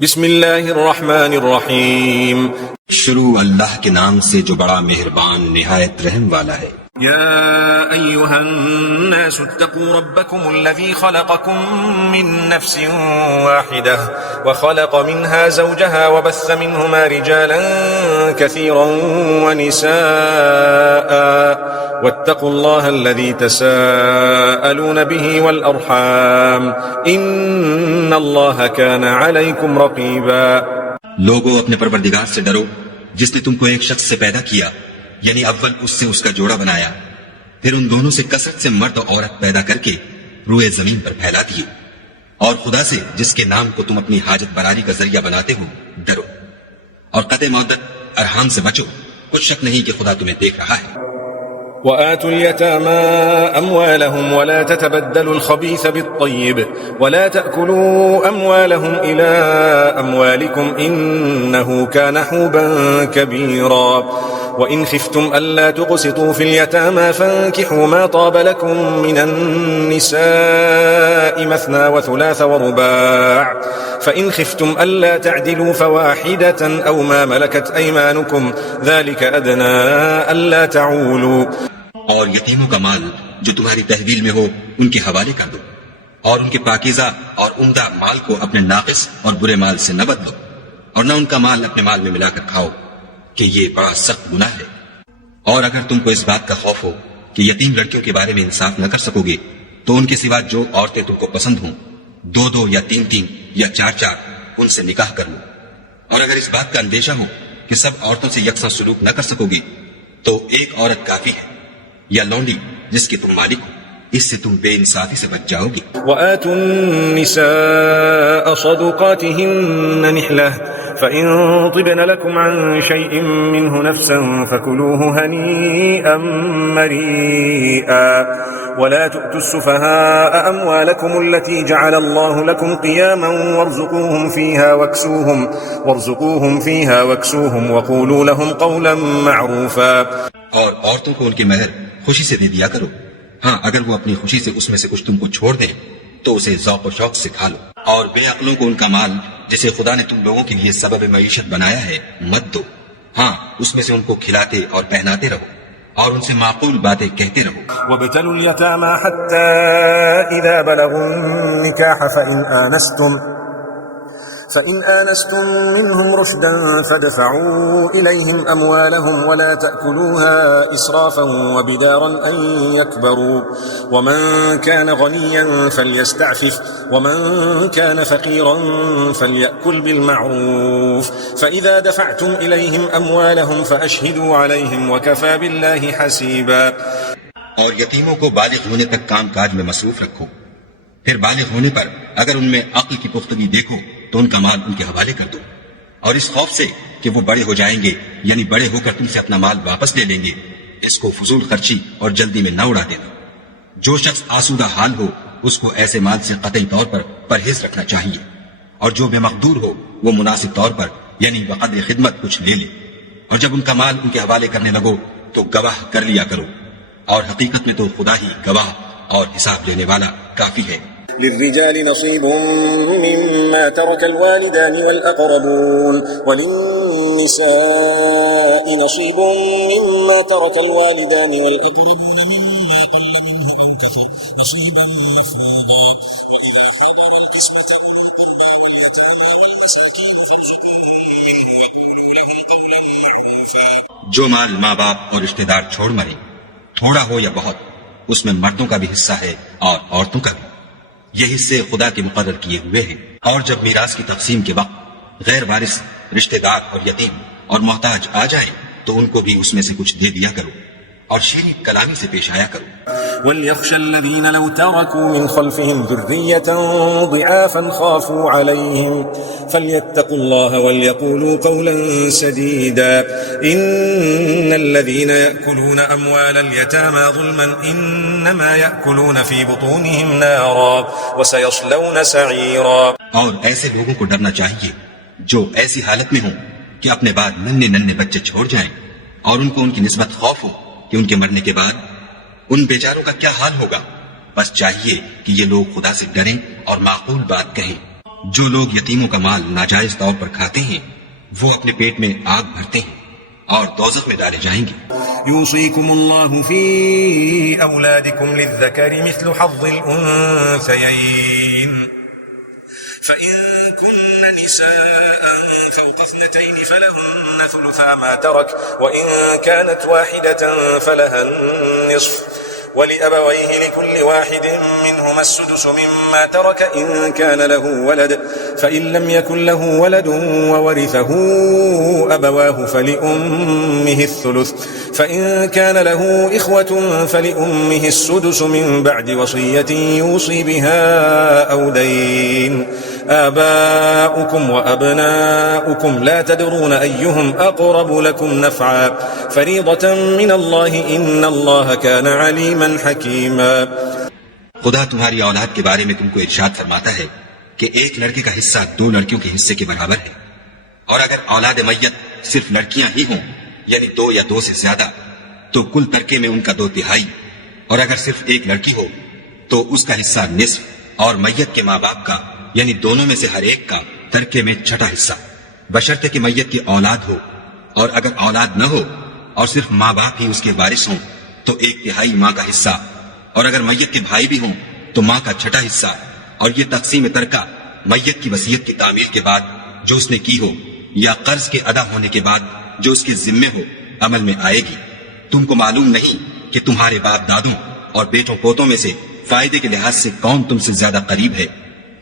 بسم اللہ الرحمن الرحیم. شروع اللہ کے نام سے جو بڑا مہربان نہایت رحم والا ہے. يا أيها الناس اتقوا ربكم الذي خلقكم من نفس واحدة وخلق منها زوجها وبث منهما رجالا كثيرا ونساء واتقوا الله الذي تساءلون به والأرحام إن الله كان عليكم رقيبا. لوگو اپنے پروردگار سے ڈرو جس نے تم کو ایک شخص سے پیدا کیا، یعنی اول اس سے اس کا جوڑا بنایا، پھر ان دونوں سے کثرت سے مرد و عورت پیدا کر کے روئے زمین پر پھیلا دیے. اور خدا سے جس کے نام کو تم اپنی حاجت براری کا ذریعہ بناتے ہو ڈرو، اور قطع مودت ارحام سے بچو، کچھ شک نہیں کہ خدا تمہیں دیکھ رہا ہے. وآتوا اليتامى أموالهم ولا تتبدلوا الخبيث بالطيب ولا تأكلوا أموالهم إلى أموالكم إنه كان حوبا كبيرا. وإن خفتم ألا تقسطوا في اليتامى فانكحوا ما طاب لكم من النساء مثنى وثلاث ورباع فإن خفتم ألا تعدلوا فواحدة أو ما ملكت أيمانكم ذلك أدنى ألا تعولوا. اور یتیموں کا مال جو تمہاری تحویل میں ہو ان کے حوالے کر دو، اور ان کے پاکیزہ اور عمدہ مال کو اپنے ناقص اور برے مال سے نہ بدلو، اور نہ ان کا مال اپنے مال میں ملا کر کھاؤ کہ یہ بڑا سخت گناہ ہے. اور اگر تم کو اس بات کا خوف ہو کہ یتیم لڑکیوں کے بارے میں انصاف نہ کر سکو گے تو ان کے سوا جو عورتیں تم کو پسند ہوں، 2 یا 3 یا 4 ان سے نکاح کر لو. اور اگر اس بات کا اندیشہ ہو کہ سب عورتوں سے یکساں سلوک نہ کر سکو گے تو ایک عورت کافی ہے، یا لونڈی جس کے تم مالک ہو، اس سے تم بے انصافی سے بچ جاؤ گے. وآتوا النساء صدقاتهن نحلة فإن طبن لكم عن شيء منه نفسا فكلوه هنيئا مريئا ولا تؤتوا السفهاء أموالكم التي جعل الله لكم قياما وارزقوهم فيها واكسوهم وقولوا لهم قولا معروفا. اور عورتوں کو ان کے مہر خوشی سے دے دیا کرو. ہاں اگر وہ اپنی خوشی سے اس میں سے کچھ تم کو چھوڑ دیں تو اسے ذوق و شوق سے کھا لو. اور بے عقلوں کو ان کا مال جسے خدا نے تم لوگوں کے لیے سبب معیشت بنایا ہے مت دو. ہاں اس میں سے ان کو کھلاتے اور پہناتے رہو اور ان سے معقول باتیں کہتے رہو. وابتلوا اليتامى حتى إذا بلغوا النكاح فإن آنستم منهم رشدا فادفعوا إليهم أموالهم ولا تأكلوها إسرافا وبدارا أن يكبروا ومن كان غنيا فليستعفف ومن كان فقيرا فليأكل بالمعروف فإذا دفعتم إليهم أموالهم فأشهدوا عليهم وكفى بالله حسيبا. اور یتیموں کو بالغ ہونے تک کام کاج میں مصروف رکھو، پھر بالغ ہونے پر اگر ان میں عقل کی پختگی دیکھو تو ان کا مال ان کے حوالے کر دو، اور اس خوف سے کہ وہ بڑے ہو جائیں گے یعنی بڑے ہو کر تم سے اپنا مال واپس لے لیں گے، اس کو فضول خرچی اور جلدی میں نہ اڑا دینا. جو شخص آسودہ حال ہو اس کو ایسے مال سے قطعی طور پر پرہیز رکھنا چاہیے، اور جو بے مقدور ہو وہ مناسب طور پر یعنی بقدر خدمت کچھ لے لے. اور جب ان کا مال ان کے حوالے کرنے لگو تو گواہ کر لیا کرو، اور حقیقت میں تو خدا ہی گواہ اور حساب لینے والا کافی ہے. للرجال نصيب مما ترك الوالدان والأقربون وللنساء نصيب مما ترك الوالدان والأقربون مما قل منه أو كثر نصيبا مفروضا. وإذا حضر القسمة أولو القربى واليتامى والمساكين فارزقوهم وقولوا لهم قولا معروفا. جو مال ماں باپ اور رشتہ دار چھوڑ مرے، تھوڑا ہو یا بہت، اس میں مردوں کا بھی حصہ ہے اور عورتوں کا بھی. یہ حصے خدا کے مقرر کیے ہوئے ہیں. اور جب میراث کی تقسیم کے وقت غیر وارث رشتہ دار اور یتیم اور محتاج آ جائیں تو ان کو بھی اس میں سے کچھ دے دیا کرو اور شیریں کلامی سے پیش آیا کرو. وليخشى الذين لو تركوا من خلفهم ذرية ضعافا خافوا عليهم فليتقوا الله وليقولوا قولا سديدا. إن الذين يأكلون أموال اليتامى ظلما إنما يأكلون في بطونهم نارا وسيصلون سعيرا. اور ایسے لوگوں کو ڈرنا چاہیے جو ایسی حالت میں ہوں کہ اپنے بعد ننھے بچے چھوڑ جائیں اور ان کو ان کی نسبت خوف ہو کہ ان کے مرنے کے بعد ان بیچاروں کا کیا حال ہوگا. بس چاہیے کہ یہ لوگ خدا سے ڈریں اور معقول بات کہیں. جو لوگ یتیموں کا مال ناجائز طور پر کھاتے ہیں وہ اپنے پیٹ میں آگ بھرتے ہیں اور دوزخ میں ڈالے جائیں گے. يوصيكم الله في أولادكم للذكر مثل حظ الأنثيين فإن كن نساء فوق 2 فلهن ثلثا ما ترك وإن كانت واحدة فلها النصف ولأبويه لكل واحد منهما السدس مما ترك إن كان له ولد فإن لم يكن له ولد وورثه أبواه فلأمه الثلث فإن كان له إخوة فلأمه السدس من بعد وصية يوصي بها أو دين آباؤكم وأبناؤكم لا تدرون أيهم أقرب لكم نفعا فريضة من الله إن الله كان عليما حكيما. خدا تمہاری اولاد کے بارے میں تم کو ارشاد فرماتا ہے کہ ایک لڑکے کا حصہ 2 لڑکیوں کے حصے کے برابر ہے، اور اگر اولاد میت صرف لڑکیاں ہی ہوں یعنی 2 یا 2 سے زیادہ تو کل ترکے میں ان کا 2/3، اور اگر صرف ایک لڑکی ہو تو اس کا حصہ نصف، اور میت کے ماں باپ کا یعنی دونوں میں سے ہر ایک کا ترکے میں 6واں حصہ، بشرطے کہ میت کی اولاد ہو. اور اگر اولاد نہ ہو اور صرف ماں باپ ہی اس کے وارث ہوں تو 1/3 ماں کا حصہ، اور اگر میت کے بھائی بھی ہوں تو ماں کا 6واں حصہ. اور یہ تقسیم ترکہ میت کی وصیت کی تعمیل کے بعد جو اس نے کی ہو یا قرض کے ادا ہونے کے بعد جو اس کے ذمے ہو عمل میں آئے گی. تم کو معلوم نہیں کہ تمہارے باپ دادوں اور بیٹوں پوتوں میں سے فائدے کے لحاظ سے کون تم سے زیادہ قریب ہے.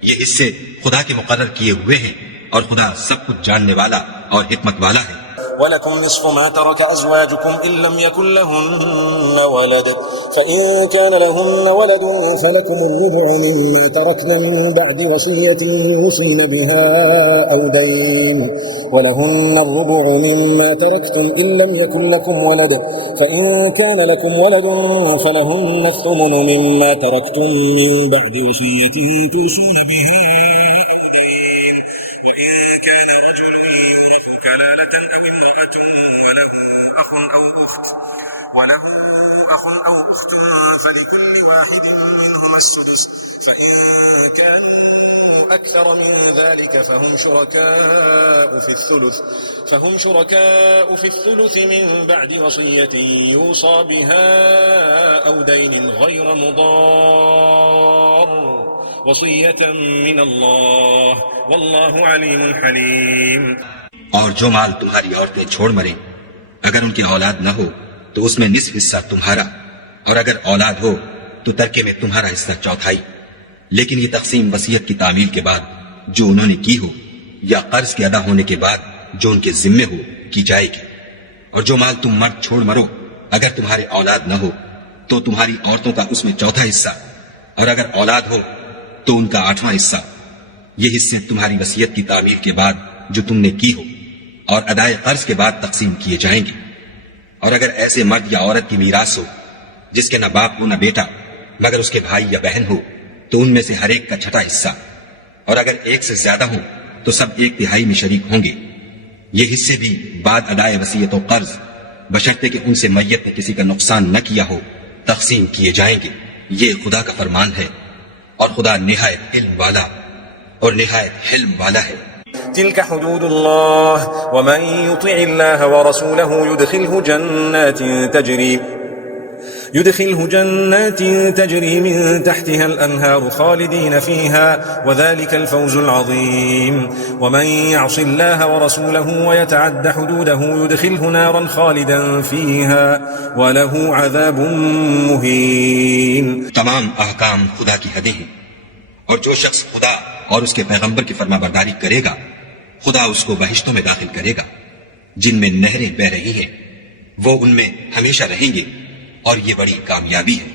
یہ حصے خدا کے مقرر کیے ہوئے ہیں اور خدا سب کچھ جاننے والا اور حکمت والا ہے. ولكم نصف ما ترك أزواجكم إن لم يكن لهن ولد فإن كان لهن ولد فلكم الربع مما تركن من بعد وصية يوصين بها أو دين ولهن الربع مما تركتم إن لم يكن لكم ولد فإن كان لكم ولد فلهن الثمن مما تركتم من بعد وصية توصون بها أو دين وإن كان رجل يورث كلالة أو امرأة وله أخ أو أخت فلكل واحد منهما السدس فإن كانوا أكثر من ذلك فهم شركاء في الثلث من بعد وصية يوصى بها أو دين غير مضار وصية من الله والله عليم حليم. اور جو مال تمہاری عورتیں چھوڑ مریں اگر ان کی اولاد نہ ہو تو اس میں نصف حصہ تمہارا، اور اگر اولاد ہو تو ترکے میں تمہارا حصہ 1/4. لیکن یہ تقسیم وصیت کی تعمیل کے بعد جو انہوں نے کی ہو یا قرض کے ادا ہونے کے بعد جو ان کے ذمے ہو کی جائے گی. اور جو مال تم مرد چھوڑ مرو اگر تمہارے اولاد نہ ہو تو تمہاری عورتوں کا اس میں 4واں حصہ، اور اگر اولاد ہو تو ان کا 8واں حصہ. یہ حصے تمہاری وصیت کی تعمیل کے بعد جو تم نے کی ہو اور ادائے قرض کے بعد تقسیم کیے جائیں گے. اور اگر ایسے مرد یا عورت کی میراث ہو جس کے نہ باپ ہو نہ بیٹا مگر اس کے بھائی یا بہن ہو تو ان میں سے ہر ایک کا 6واں حصہ، اور اگر ایک سے زیادہ ہوں تو سب 1/3 میں شریک ہوں گے. یہ حصے بھی بعد ادائے وصیت و قرض بشرطے کہ ان سے میت نے کسی کا نقصان نہ کیا ہو تقسیم کیے جائیں گے. یہ خدا کا فرمان ہے اور خدا نہایت علم والا اور نہایت حلم والا ہے. تلك حدود الله ومن يطع الله ورسوله يدخله جنات تجري من تحتها الأنهار خالدين فيها وذلك الفوز العظيم. ومن يعص الله ورسوله ويتعد حدوده يدخله نارا خالدا فيها وله عذاب مهين. تمام احکام خدا کی حدیں ہیں، اور جو شخص خدا اور اس کے پیغمبر کی فرما برداری کرے گا خدا اس کو بہشتوں میں داخل کرے گا جن میں نہریں بہ رہی ہیں، وہ ان میں ہمیشہ رہیں گے، اور یہ بڑی کامیابی ہے.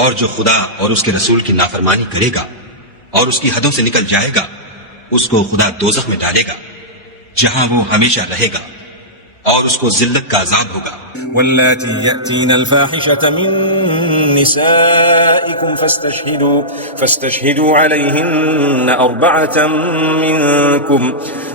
اور جو خدا اور اس کے رسول کی نافرمانی کرے گا اور اس کی حدوں سے نکل جائے گا اس کو خدا دوزخ میں ڈالے گا جہاں وہ ہمیشہ رہے گا، اور اس کو ذلت کا عذاب ہوگا. واللاتي يأتين الفاحشة من نسائكم فاستشهدوا عليهن 4 منكم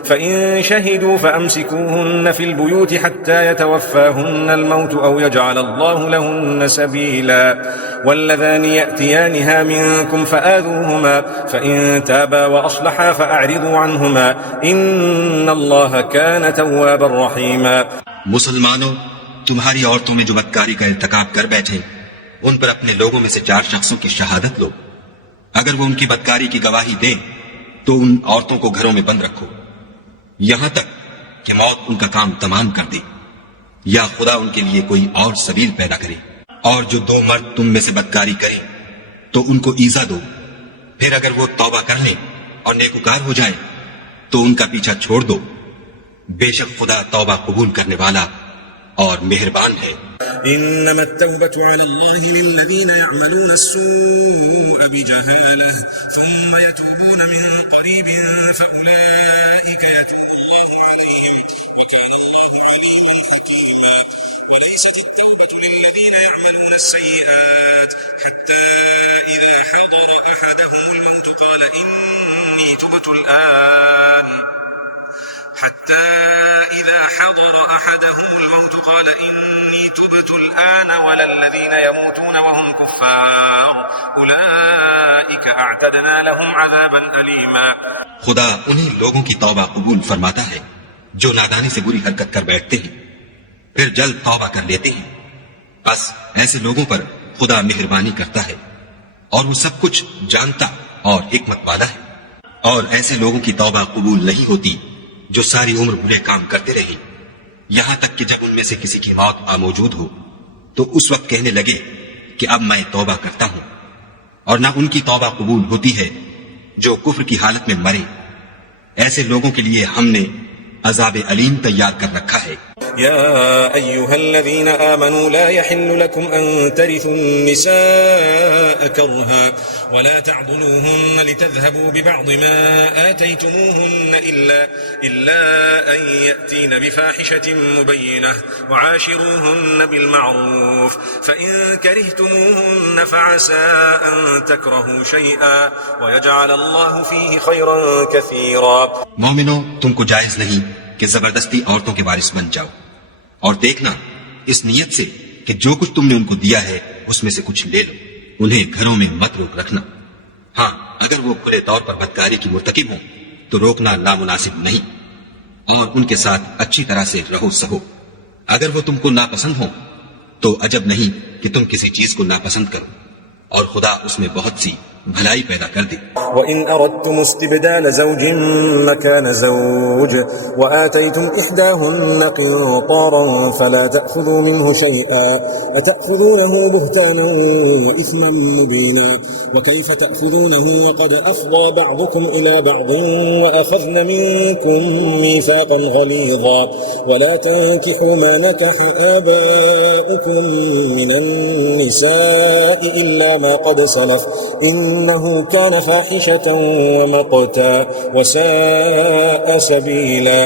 فإن شهدوا فأمسكوهن في البيوت حتى يتوفاهن الموت أو يجعل الله لهن سبيلا واللذان يأتيانها منكم فآذوهما فإن تابا وأصلحا فأعرضوا عنهما إن الله كان توابا رحيما. مسلمانوں، تمہاری عورتوں میں جو بدکاری کا ارتکاب کر بیٹھے ان پر اپنے لوگوں میں سے 4 شخصوں کی شہادت لو. اگر وہ ان کی بدکاری کی گواہی دیں تو ان عورتوں کو گھروں میں بند رکھو یہاں تک کہ موت ان کا کام تمام کر دے یا خدا ان کے لیے کوئی اور سبیل پیدا کرے. اور جو 2 مرد تم میں سے بدکاری کریں تو ان کو ایذا دو. پھر اگر وہ توبہ کر لیں اور نیکوکار ہو جائیں تو ان کا پیچھا چھوڑ دو. بے شک خدا توبہ قبول کرنے والا اور مہربان ہے. إنما التوبة على الله للذين يعملون السوء بجهالة ثم يتوبون من قريب فأولئك يتوب الله عليهم وكان الله عليما حكيما. وليست التوبة للذين يعملون السيئات حتى إذا حضر أحدهم الموت قال إني تبت الآن ولا الذين يموتون وهم كفار أولئك أعتدنا لهم عذابا أليما. خدا انہیں لوگوں کی توبہ قبول فرماتا ہے جو نادانی سے بری حرکت کر بیٹھتے ہیں پھر جلد توبہ کر لیتے ہیں. بس ایسے لوگوں پر خدا مہربانی کرتا ہے اور وہ سب کچھ جانتا اور حکمت والا ہے. اور ایسے لوگوں کی توبہ قبول نہیں ہوتی جو ساری عمر برے کام کرتے رہے یہاں تک کہ جب ان میں سے کسی کی موت موجود ہو تو اس وقت کہنے لگے کہ اب میں توبہ کرتا ہوں. اور نہ ان کی توبہ قبول ہوتی ہے جو کفر کی حالت میں مرے. ایسے لوگوں کے لیے ہم نے عذاب علیم تیار کر رکھا ہے. يا أيها الذين آمنوا لا يحل لكم أن ترثوا النساء كرها ولا تعضلوهن لتذهبوا ببعض ما آتيتموهن إلا أن يأتين بفاحشة مبينة وعاشروهن بالمعروف فإن كرهتموهن فعسى أن تكرهوا شيئا ويجعل الله فيه خيرا كثيرا. مومنو، تم کو جائز نہیں کہ زبردستی عورتوں کے وارث بن جاؤ، اور دیکھنا اس نیت سے کہ جو کچھ تم نے ان کو دیا ہے اس میں سے کچھ لے لو. انہیں گھروں میں مت روک رکھنا. ہاں، اگر وہ کھلے طور پر بدکاری کی مرتکب ہوں تو روکنا نامناسب نہیں، اور ان کے ساتھ اچھی طرح سے رہو سہو. اگر وہ تم کو ناپسند ہوں تو عجب نہیں کہ تم کسی چیز کو ناپسند کرو، اور خدا اس میں بہت سی بھلائی پیدا کر دے. وَإِنْ أَرَدْتُمُ اسْتِبْدَالَ زَوْجٍ مَكَانَ زَوْجٍ وَآتَيْتُمْ إِحْدَاهُنَّ قِنطَارًا فَلَا تَأْخُذُوا مِنْهُ شَيْئًا أَتَأْخُذُونَهُ بُهْتَانًا وَإِثْمًا مُبِينًا وَكَيْفَ تَأْخُذُونَهُ وَقَدْ أَفْضَىٰ بَعْضُكُمْ إِلَىٰ بَعْضٍ وَأَخَذْنَ مِنكُم مِّيثَاقًا غَلِيظًا وَلَا تَنكِحُوا مَا نَكَحَ آبَاؤُكُم مِّنَ النِّسَاءِ إِلَّا مَا قَدْ سَلَفَ إِنَّهُ كَانَ فَاحِشَةً وَمَقْتًا وَسَاءَ سَبِيلًا.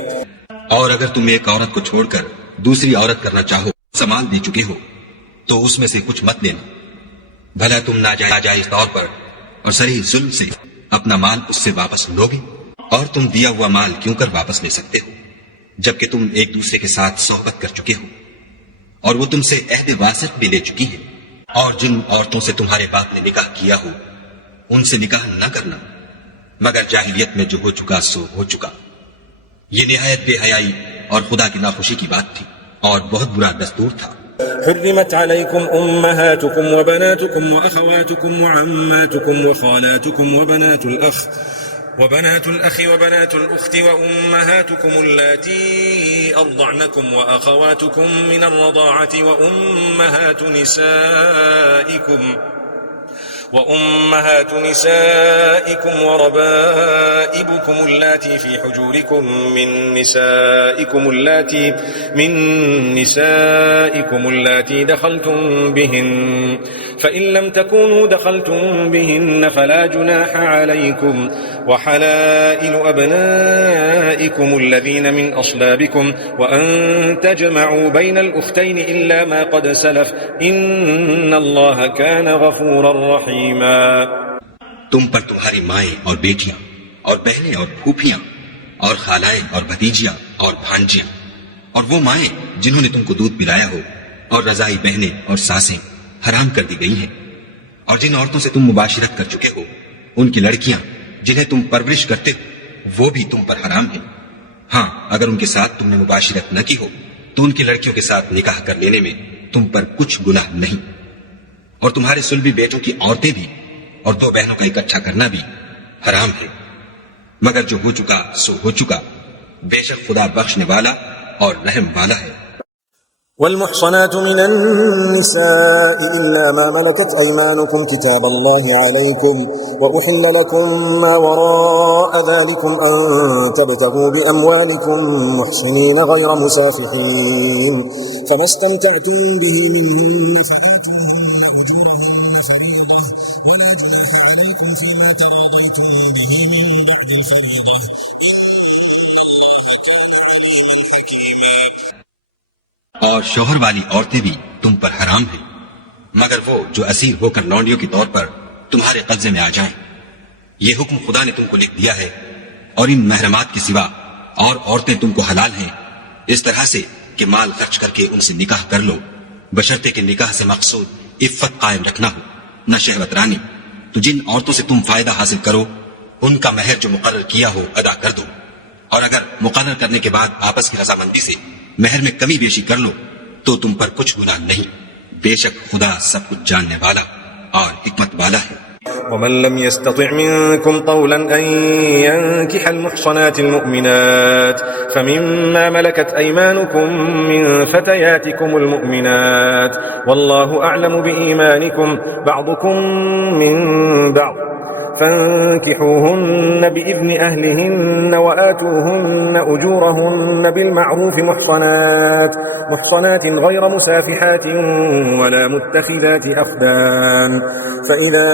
اور اگر تم ایک عورت کو چھوڑ کر دوسری عورت کرنا چاہو، سامان دے چکے ہو تو اس میں سے کچھ مت لینا. بھلا تم ناجائز طور پر اور صریح ظلم سے اپنا مال اس سے واپس لوگے؟ اور تم دیا ہوا مال کیوں کر واپس لے سکتے ہو جبکہ تم ایک دوسرے کے ساتھ صحبت کر چکے ہو اور وہ تم سے عہد واسط بھی لے چکی ہے. اور جن عورتوں سے تمہارے باپ نے نکاح کیا ہو ان سے نکاح نہ کرنا مگر جاہلیت میں جو ہو چکا سو ہو چکا. یہ نہایت بے حیائی اور خدا کی ناخوشی کی بات تھی اور بہت برا دستور تھا. حرمت عليكم أمهاتكم وبناتكم وأخواتكم وعماتكم وخالاتكم وبنات الأخ وبنات الأخت وأمهاتكم اللاتي أرضعنكم وأخواتكم من الرضاعة وأمهات نسائكم وربائبكم اللاتي في حجوركم من نسائكم اللاتي دخلتم بهن فإن لم تكونوا دخلتم بهن فلا جناح عليكم وحلائل أبنائكم الذين من أصلابكم وأن تجمعوا بين الأختين إلا ما قد سلف إن الله كان غفورا رحيما. تم پر تمہاری مائیں اور بیٹیاں اور بہنیں اور پھوپھیاں اور خالائیں اور بھتیجیاں اور بھانجیاں، اور وہ مائیں جنہوں نے تم کو دودھ پلایا ہو، اور رضائی بہنیں اور ساسیں حرام کر دی گئی ہیں، اور جن عورتوں سے تم مباشرت کر چکے ہو ان کی لڑکیاں جنہیں تم پرورش کرتے ہو وہ بھی تم پر حرام ہیں۔ ہاں اگر ان کے ساتھ تم نے مباشرت نہ کی ہو تو ان کی لڑکیوں کے ساتھ نکاح کر لینے میں تم پر کچھ گناہ نہیں، اور تمہارے سلبی بیٹوں کی عورتیں بھی اور 2 بہنوں کا اکٹھا کرنا بھی حرام ہے، مگر جو ہو چکا سو ہو چکا، بے شک خدا بخشنے والا اور رحم والا ہے۔ والمحصنات من النساء إلا ما ملكت أيمانكم كتاب الله عليكم وأحل لكم ما وراء ذلكم أن تبتغوا بأموالكم محسنين غير مسافحين فما استمتعتم به منهن اور شوہر والی عورتیں بھی تم پر حرام ہیں مگر وہ جو اسیر ہو کر لونڈیوں کے طور پر تمہارے قبضے میں آ جائیں۔ یہ حکم خدا نے تم کو لکھ دیا ہے، اور ان محرمات کے سوا اور عورتیں تم کو حلال ہیں، اس طرح سے کہ مال خرچ کر کے ان سے نکاح کر لو، بشرطے کہ نکاح سے مقصود عفت قائم رکھنا ہو، نہ شہوت رانی۔ تو جن عورتوں سے تم فائدہ حاصل کرو ان کا مہر جو مقرر کیا ہو ادا کر دو، اور اگر مقرر کرنے کے بعد آپس کی رضامندی سے مہر میں کمی بیشی کر لو تو تم پر کچھ گناہ نہیں، بے شک خدا سب کچھ جاننے والا اور حکمت والا ہے۔ ومن لم يستطع منكم طولا أن ينكح المحصنات المؤمنات فمما ملكت أيمانكم من فتياتكم المؤمنات والله أعلم بإيمانكم بعضكم من بعض فانكحوهن بإذن أهلهن وآتوهن أجورهن بالمعروف محصنات غير مسافحات ولا متخذات أخدان فإذا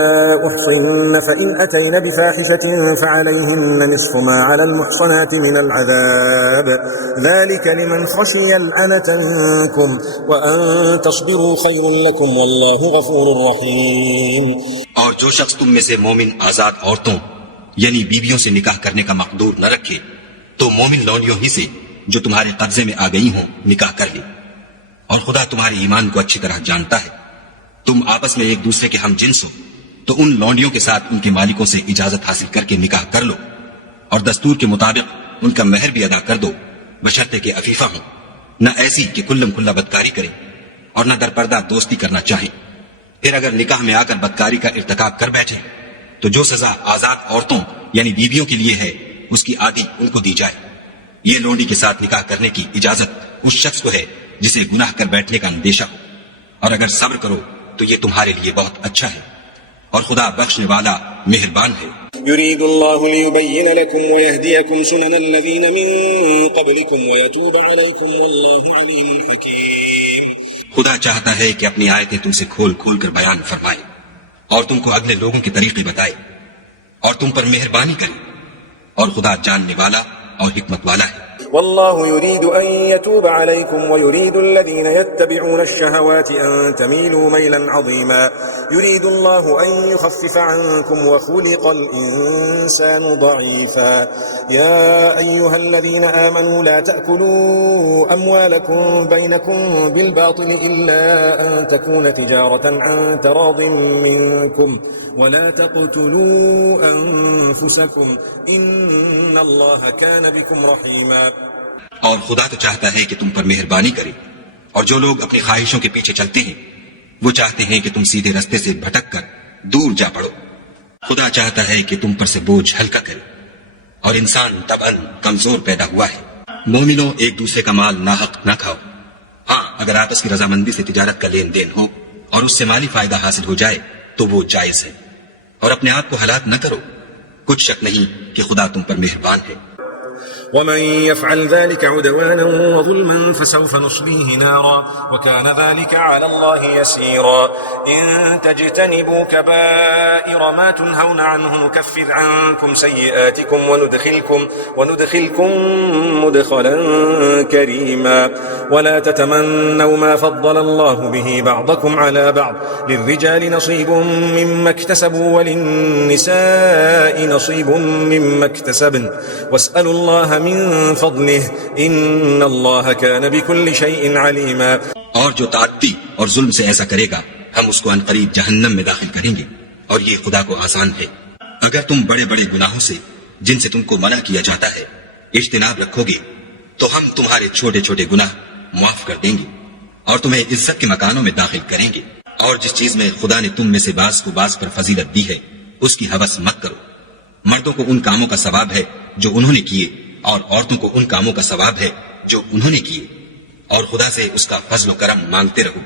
أحصن فإن أتين بفاحشة فعليهن نصف ما على المحصنات من العذاب ذلك لمن خشي الأنة منكم وأن تصبروا خير لكم والله غفور رحيم۔ اور جو شخص تم میں سے مومن آزاد عورتوں یعنی بیویوں سے نکاح کرنے کا مقدور نہ رکھے تو مومن لونڈیوں ہی سے جو تمہارے قبضے میں آ گئی ہوں نکاح کر لے، اور خدا تمہارے ایمان کو اچھی طرح جانتا ہے۔ تم آپس میں ایک دوسرے کے ہم جنس ہو تو ان لونڈیوں کے ساتھ ان کے مالکوں سے اجازت حاصل کر کے نکاح کر لو، اور دستور کے مطابق ان کا مہر بھی ادا کر دو، بشرطے کہ عفیفہ ہوں، نہ ایسی کہ کلم کھلا بدکاری کرے اور نہ درپردہ دوستی کرنا چاہیں۔ پھر اگر نکاح میں آ کر بدکاری کا ارتکاب کر بیٹھے تو جو سزا آزاد عورتوں یعنی بیویوں کے لیے ہے اس کی آدھی ان کو دی جائے۔ یہ لونڈی کے ساتھ نکاح کرنے کی اجازت اس شخص کو ہے جسے گناہ کر بیٹھنے کا اندیشہ ہو، اور اگر صبر کرو تو یہ تمہارے لیے بہت اچھا ہے، اور خدا بخشنے والا مہربان ہے۔ يريد الله ليبين لكم ويهديكم سنن الذين من قبلكم ويتوب عليكم والله عليم حكيم۔ خدا چاہتا ہے کہ اپنی آیتیں تم سے کھول کھول کر بیان فرمائے اور تم کو اگلے لوگوں کے طریقے بتائے اور تم پر مہربانی کرے، اور خدا جاننے والا اور حکمت والا ہے۔ والله يريد أن يتوب عليكم ويريد الذين يتبعون الشهوات أن تميلوا ميلا عظيما يريد الله أن يخفف عنكم وخلق الإنسان ضعيفا يا أيها الذين آمنوا لا تأكلوا أموالكم بينكم بالباطل إلا أن تكون تجارة عن تراض منكم ولا تقتلوا أنفسكم إن الله كان بكم رحيما۔ اور خدا تو چاہتا ہے کہ تم پر مہربانی کرے، اور جو لوگ اپنی خواہشوں کے پیچھے چلتے ہیں وہ چاہتے ہیں کہ تم سیدھے رستے سے بھٹک کر دور جا پڑو۔ خدا چاہتا ہے کہ تم پر سے بوجھ ہلکا کرے، اور انسان طبعاً کمزور پیدا ہوا ہے۔ مومنوں ایک دوسرے کا مال ناحق نہ کھاؤ، ہاں اگر آپس کی رضامندی سے تجارت کا لین دین ہو اور اس سے مالی فائدہ حاصل ہو جائے تو وہ جائز ہے، اور اپنے آپ کو ہلاک نہ کرو، کچھ شک نہیں کہ خدا تم پر مہربان ہے۔ ومن يفعل ذلك عدوانا وظلما فسوف نصليه نارا وكان ذلك على الله يسيرا إن تجتنبوا كبائر ما تنهون عنه نكفر عنكم سيئاتكم وندخلكم مدخلا كريما ولا تتمنوا ما فضل الله به بعضكم على بعض للرجال نصيب مما اكتسبوا وللنساء نصيب مما اكتسبن واسألوا الله الله من فضله إن الله كان بكل شيء عليما. اور جو تعدی اور ظلم سے ایسا کرے گا ہم اس کو عنقریب جہنم میں داخل کریں گے، اور یہ خدا کو آسان ہے۔ اگر تم بڑے بڑے گناہوں سے جن سے تم کو منع کیا جاتا ہے اجتناب رکھو گے تو ہم تمہارے چھوٹے چھوٹے گناہ معاف کر دیں گے اور تمہیں عزت کے مکانوں میں داخل کریں گے۔ اور جس چیز میں خدا نے تم میں سے بعض کو بعض پر فضیلت دی ہے اس کی ہوس مت کرو۔ مردوں کو ان کاموں کا ثواب ہے جو انہوں نے کیے، اور عورتوں کو ان کاموں کا ثواب ہے جو انہوں نے کیے، اور خدا سے اس کا فضل و کرم مانگتے رہو۔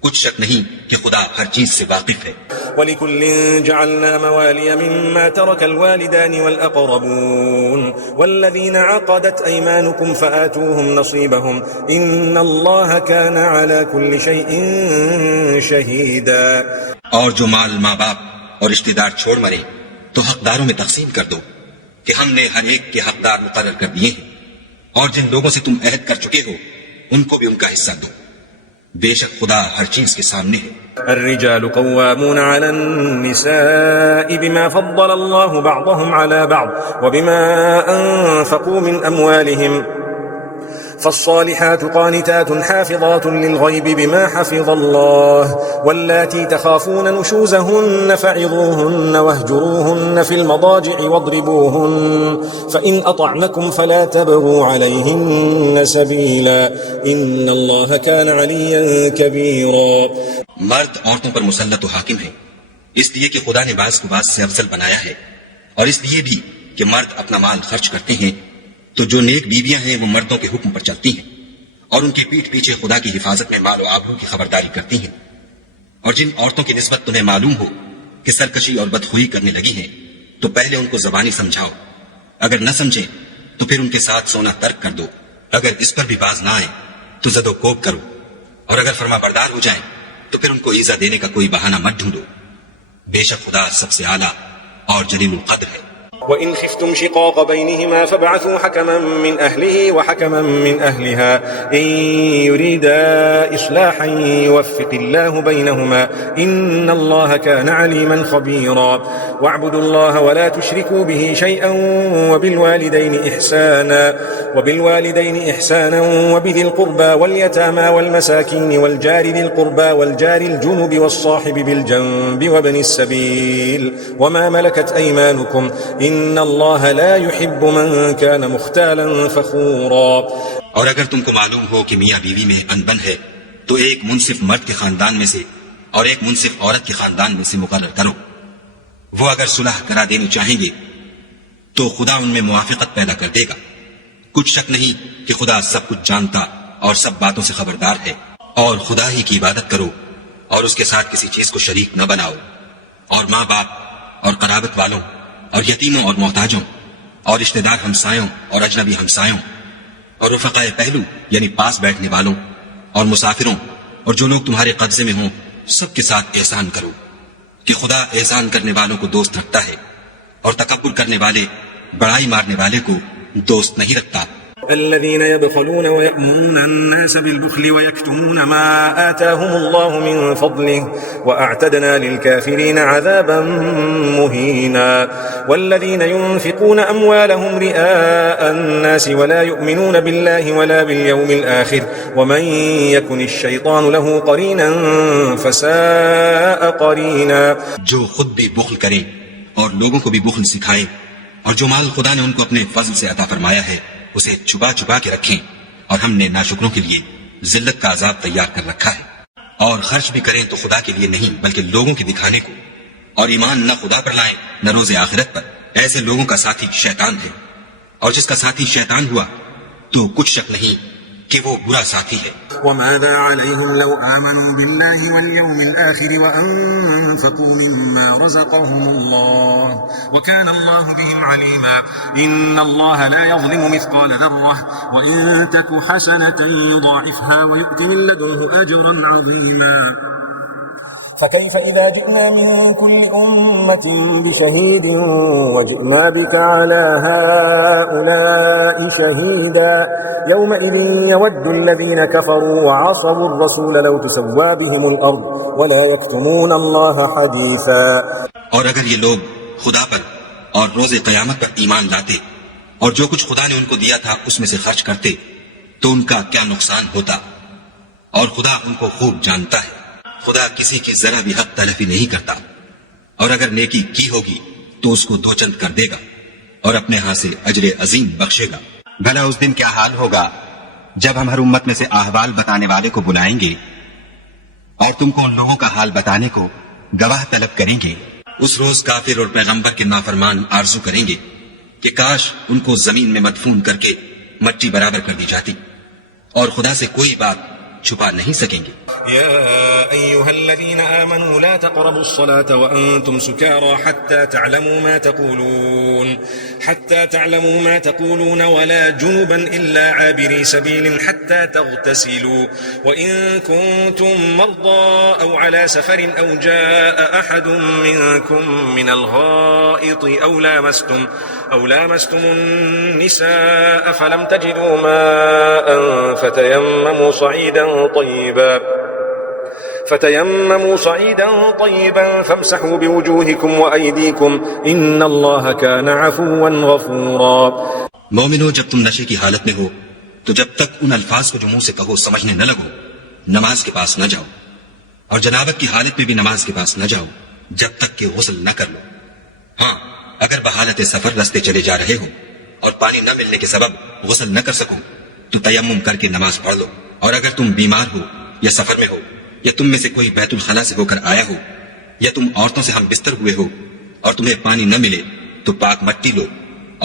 کچھ شک نہیں کہ خدا ہر چیز سے واقف ہے۔ وَلِكُلٍّ جَعَلْنَا مَوَالِيَ مِمَّا تَرَكَ الْوَالِدَانِ وَالْأَقْرَبُونَ وَالَّذِينَ عَقَدَتْ أَيْمَانُكُمْ فَآتُوهُمْ نَصِيبَهُمْ إِنَّ اللَّهَ كَانَ عَلَى كُلِّ شَيْءٍ شَهِيدًا۔ اور جو مال ماں باپ اور رشتہ دار چھوڑ مرے تو حقداروں میں تقسیم کر دو کہ ہم نے ہر ایک کے حقدار مقرر کر دیے ہیں، اور جن لوگوں سے تم عہد کر چکے ہو ان کو بھی ان کا حصہ دو، بے شک خدا ہر چیز کے سامنے ہے۔ الرجال قوامون على النساء بما فضل الله بعضهم على بعض وبما أنفقوا من أموالهم فالصالحات قانتات حافظات للغيب بما حفظ الله واللاتي تخافون نشوزهن فعظوهن واهجروهن في المضاجع واضربوهن فإن أطعنكم فلا تبغوا عليهن سبيلا إن الله كان عليا كبيرا۔ مرد عورتوں پر مسلط و حاکم ہے اس لیے کہ خدا نے بعض کو بعض سے افضل بنایا ہے، اور اس لیے بھی کہ مرد اپنا مال خرچ کرتے ہیں تو جو نیک بیویاں ہیں وہ مردوں کے حکم پر چلتی ہیں اور ان کی پیٹھ پیچھے خدا کی حفاظت میں مال و آبرو کی خبرداری کرتی ہیں۔ اور جن عورتوں کی نسبت تمہیں معلوم ہو کہ سرکشی اور بدخوئی کرنے لگی ہیں تو پہلے ان کو زبانی سمجھاؤ، اگر نہ سمجھیں تو پھر ان کے ساتھ سونا ترک کر دو، اگر اس پر بھی باز نہ آئے تو زد و کوب کرو، اور اگر فرما بردار ہو جائیں تو پھر ان کو ایذا دینے کا کوئی بہانہ مت ڈھونڈو، بے شک خدا سب سے اعلیٰ اور جلیل القدر ہے۔ وَإِنْ خِفْتُمْ شِقَاقَ بَيْنِهِمَا فَابْعَثُوا حَكَمًا مِّنْ أَهْلِهِ وَحَكَمًا مِّنْ أَهْلِهَا إِنْ يُرِيدَا إِصْلَاحًا يُوَفِّقِ اللَّهُ بَيْنَهُمَا إِنَّ اللَّهَ كَانَ عَلِيمًا خَبِيرًا۔ وَاعْبُدُوا اللَّهَ وَلَا تُشْرِكُوا بِهِ شَيْئًا وَبِالْوَالِدَيْنِ إِحْسَانًا وَبِذِي الْقُرْبَى وَالْيَتَامَى وَالْمَسَاكِينِ وَالْجَارِ ذِي الْقُرْبَى وَالْجَارِ الْجُنُبِ وَالصَّاحِبِ بِالْجَنبِ وَابْنِ السَّبِيلِ وَمَا مَلَكَتْ أَيْمَانُكُمْ إِنَّ اللَّهَ لَا يُحِبُّ مَنْ كَانَ مُخْتَالًا فَخُورًا۔ اور اگر تم کو معلوم ہو کہ میاں بیوی میں انبن ہے تو ایک منصف مرد کے خاندان میں سے اور ایک منصف عورت کے خاندان میں سے مقرر کرو، وہ اگر صلح کرا دینی چاہیں گے تو خدا ان میں موافقت پیدا کر دے گا۔ کچھ شک نہیں کہ خدا سب کچھ جانتا اور سب باتوں سے خبردار ہے۔ اور خدا ہی کی عبادت کرو اور اس کے ساتھ کسی چیز کو شریک نہ بناؤ، اور ماں باپ اور قرابت والوں اور یتیموں اور محتاجوں اور رشتہ دار ہمسایوں اور اجنبی ہمسایوں اور رفقائے پہلو یعنی پاس بیٹھنے والوں اور مسافروں اور جو لوگ تمہارے قبضے میں ہوں سب کے ساتھ احسان کرو، کہ خدا احسان کرنے والوں کو دوست رکھتا ہے اور تکبر کرنے والے بڑائی مارنے والے کو دوست نہیں رکھتا۔ الذين يبخلون ويأمرون الناس بالبخل ويكتمون ما آتاهم الله من فضله وأعتدنا للكافرين عذابا مهينا والذين ينفقون أموالهم رئاء الناس ولا يؤمنون بالله ولا باليوم الآخر ومن يكن الشيطان له قرينا فساء قرينا۔ جو خود بھی بخل کرے اور لوگوں کو بھی بخل سکھائے، اور جو مال خدا نے ان کو اپنے فضل سے عطا فرمایا ہے اسے چھپا چھپا کے رکھیں، اور ہم نے ناشکروں کے لیے ذلت کا عذاب تیار کر رکھا ہے۔ اور خرچ بھی کریں تو خدا کے لیے نہیں بلکہ لوگوں کے دکھانے کو، اور ایمان نہ خدا پر لائیں نہ روز آخرت پر، ایسے لوگوں کا ساتھی شیطان ہے، اور جس کا ساتھی شیطان ہوا تو کچھ شک نہیں کہ وہ برا ساتھی ہے۔ وماذا عليهم لو آمنوا بالله واليوم الآخر وأنفقوا مما رزقهم الله وكان الله بهم عليما إن الله لا يظلم مثقال ذرة وإن تك حسنة يضاعفها ويؤت من لدنه أجرا عظيما۔ فكيف إذا جئنا من كل أمة بشهيد وجئنا بك على هؤلاء شهيدا يومئذ يود الذين كفروا وعصوا الرسول لو تسوى بهم الأرض ولا يكتمون الله حديثا۔ اور اگر یہ لوگ خدا پر اور روز قیامت پر ایمان لاتے اور جو کچھ خدا نے ان کو دیا تھا اس میں سے خرچ کرتے تو ان کا کیا نقصان ہوتا، اور خدا ان کو خوب جانتا ہے۔ خدا کسی کی ذرا بھی حق تلفی نہیں کرتا، اور اگر نیکی کی ہوگی تو اس کو دو چند کر دے گا اور اپنے ہاں سے اجر عظیم بخشے گا۔ بھلا اس دن کیا حال ہوگا جب ہم ہر امت میں سے احوال بتانے والے کو بلائیں گے اور تم کو ان لوگوں کا حال بتانے کو گواہ طلب کریں گے۔ اس روز کافر اور پیغمبر کے نافرمان آرزو کریں گے کہ کاش ان کو زمین میں مدفون کر کے مٹی برابر کر دی جاتی، اور خدا سے کوئی بات چھپا نہیں سکیں گے۔ يا أيها الذين آمنوا لا تقربوا الصلاة وأنتم سكارى حتى تعلموا ما تقولون ولا جنبا إلا عابري سبيل حتى تغتسلوا وإن كنتم مرضى أو على سفر أو جاء أحد منكم من الغائط أو لامستم النساء فلم تجدوا ماء فتيمموا صعيدا طيبا فامسحوا بوجوهكم وأيديكم إن الله كان عفوا غفورا۔ مومنو، جب تم نشے کی حالت میں ہو تو جب تک ان الفاظ کو جو منہ سے کہو سمجھنے نہ لگو نماز کے پاس نہ جاؤ، اور جنابت کی حالت میں بھی نماز کے پاس نہ جاؤ جب تک کہ غسل نہ کر لو۔ ہاں، اگر بحالت سفر رستے چلے جا رہے ہو اور پانی نہ ملنے کے سبب غسل نہ کر سکو تو تیمم کر کے نماز پڑھ لو، اور اگر تم بیمار ہو یا سفر میں ہو یا تم میں سے کوئی بیت الخلا سے ہو کر آیا ہو یا تم عورتوں سے ہم بستر ہوئے ہو اور تمہیں پانی نہ ملے تو پاک مٹی لو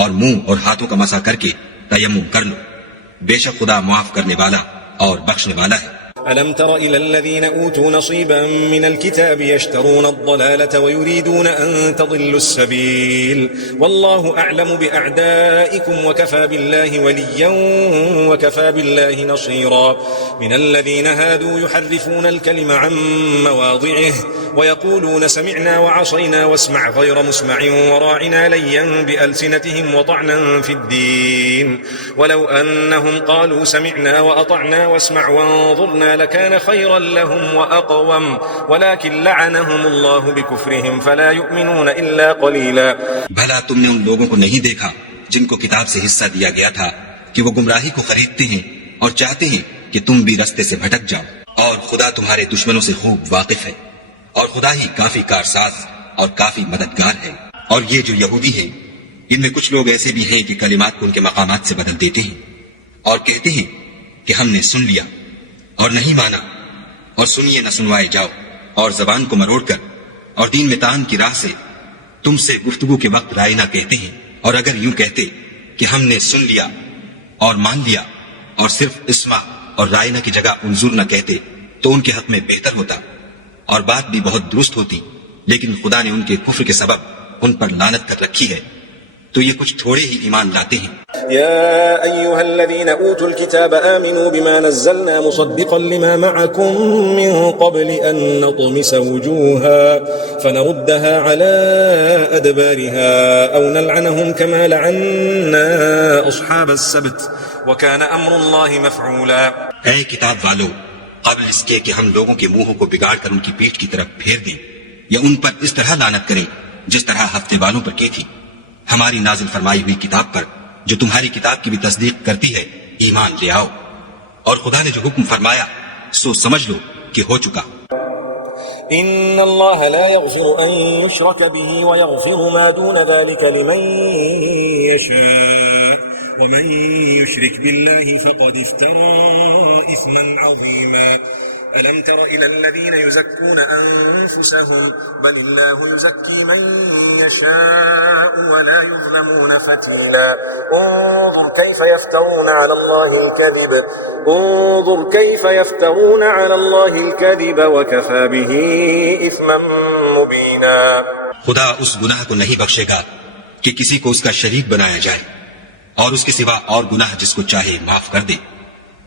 اور منہ اور ہاتھوں کا مسح کر کے تیمم کر لو، بے شک خدا معاف کرنے والا اور بخشنے والا ہے۔ ألم تر إلى الذين أوتوا نصيبا من الكتاب يشترون الضلالة ويريدون أن تضلوا السبيل والله أعلم بأعدائكم وكفى بالله وليا وكفى بالله نصيرا من الذين هادوا يحرفون الكلم عن مواضعه ويقولون سمعنا وعصينا واسمع غير مسمع وراعنا ليا بألسنتهم وطعنا في الدين ولو أنهم قالوا سمعنا وأطعنا واسمع وانظرنا لكان خيرا لهم وأقوم ولكن لعنهم الله بكفرهم فلا يؤمنون إلا قليلا۔ بھلا تم نے ان لوگوں کو نہیں دیکھا جن کو کتاب سے حصہ دیا گیا تھا کہ وہ گمراہی کو خریدتے ہیں اور چاہتے ہیں کہ تم بھی رستے سے بھٹک جاؤ، اور خدا تمہارے دشمنوں سے خوب واقف ہے، اور خدا ہی کافی کارساز اور کافی مددگار ہے۔ اور یہ جو یہودی ہیں ان میں کچھ لوگ ایسے بھی ہیں کہ کلمات کو ان کے مقامات سے بدل دیتے ہیں اور کہتے ہیں کہ ہم نے سن لیا اور نہیں مانا، اور سنیے نہ سنوائے جاؤ، اور زبان کو مروڑ کر اور دین میں تان کی راہ سے تم سے گفتگو کے وقت رائے نہ کہتے ہیں، اور اگر یوں کہتے کہ ہم نے سن لیا اور مان لیا اور صرف اسما اور رائے نہ کی جگہ انظر نہ کہتے تو ان کے حق میں بہتر ہوتا اور بات بھی بہت درست ہوتی، لیکن خدا نے ان کے کفر کے سبب ان پر لعنت کر رکھی ہے، تو یہ کچھ تھوڑے ہی ایمان لاتے ہیں۔ يا أيها الذين أوتوا الكتاب آمنوا بما نزلنا مصدقا لما معكم من قبل أن نطمس وجوها فنردها على أدبارها أو نلعنهم كما لعنا أصحاب السبت وكان أمر الله مفعولا۔ اے کتاب والو، قبل اس کے کہ ہم لوگوں کے منہوں کو بگاڑ کر ان کی پیٹھ کی طرف پھیر دیں یا ان پر اس طرح لعنت کریں جس طرح ہفتے والوں پر کی تھی، ہماری نازل فرمائی ہوئی کتاب پر جو تمہاری کتاب کی بھی تصدیق کرتی ہے ایمان لے آؤ، اور خدا نے جو حکم فرمایا سو سمجھ لو کہ ہو چکا۔ إن الله لا يغفر أن يشرك به ويغفر ما دون ذلك لمن يشاء ومن يشرك بالله فقد افترى إثما عظيما۔ ألم تر إلى الذين يزكون أنفسهم بل الله يزكي من يشاء ولا يظلمون فتيلا۔ انظر كيف يفترون على الله الكذب وكفى به إثما مبينا۔ خدا اس گناہ کو نہیں بخشے گا کہ کسی کو اس کا شریک بنایا جائے، اور اس کے سوا اور گناہ جس کو چاہے معاف کر دے،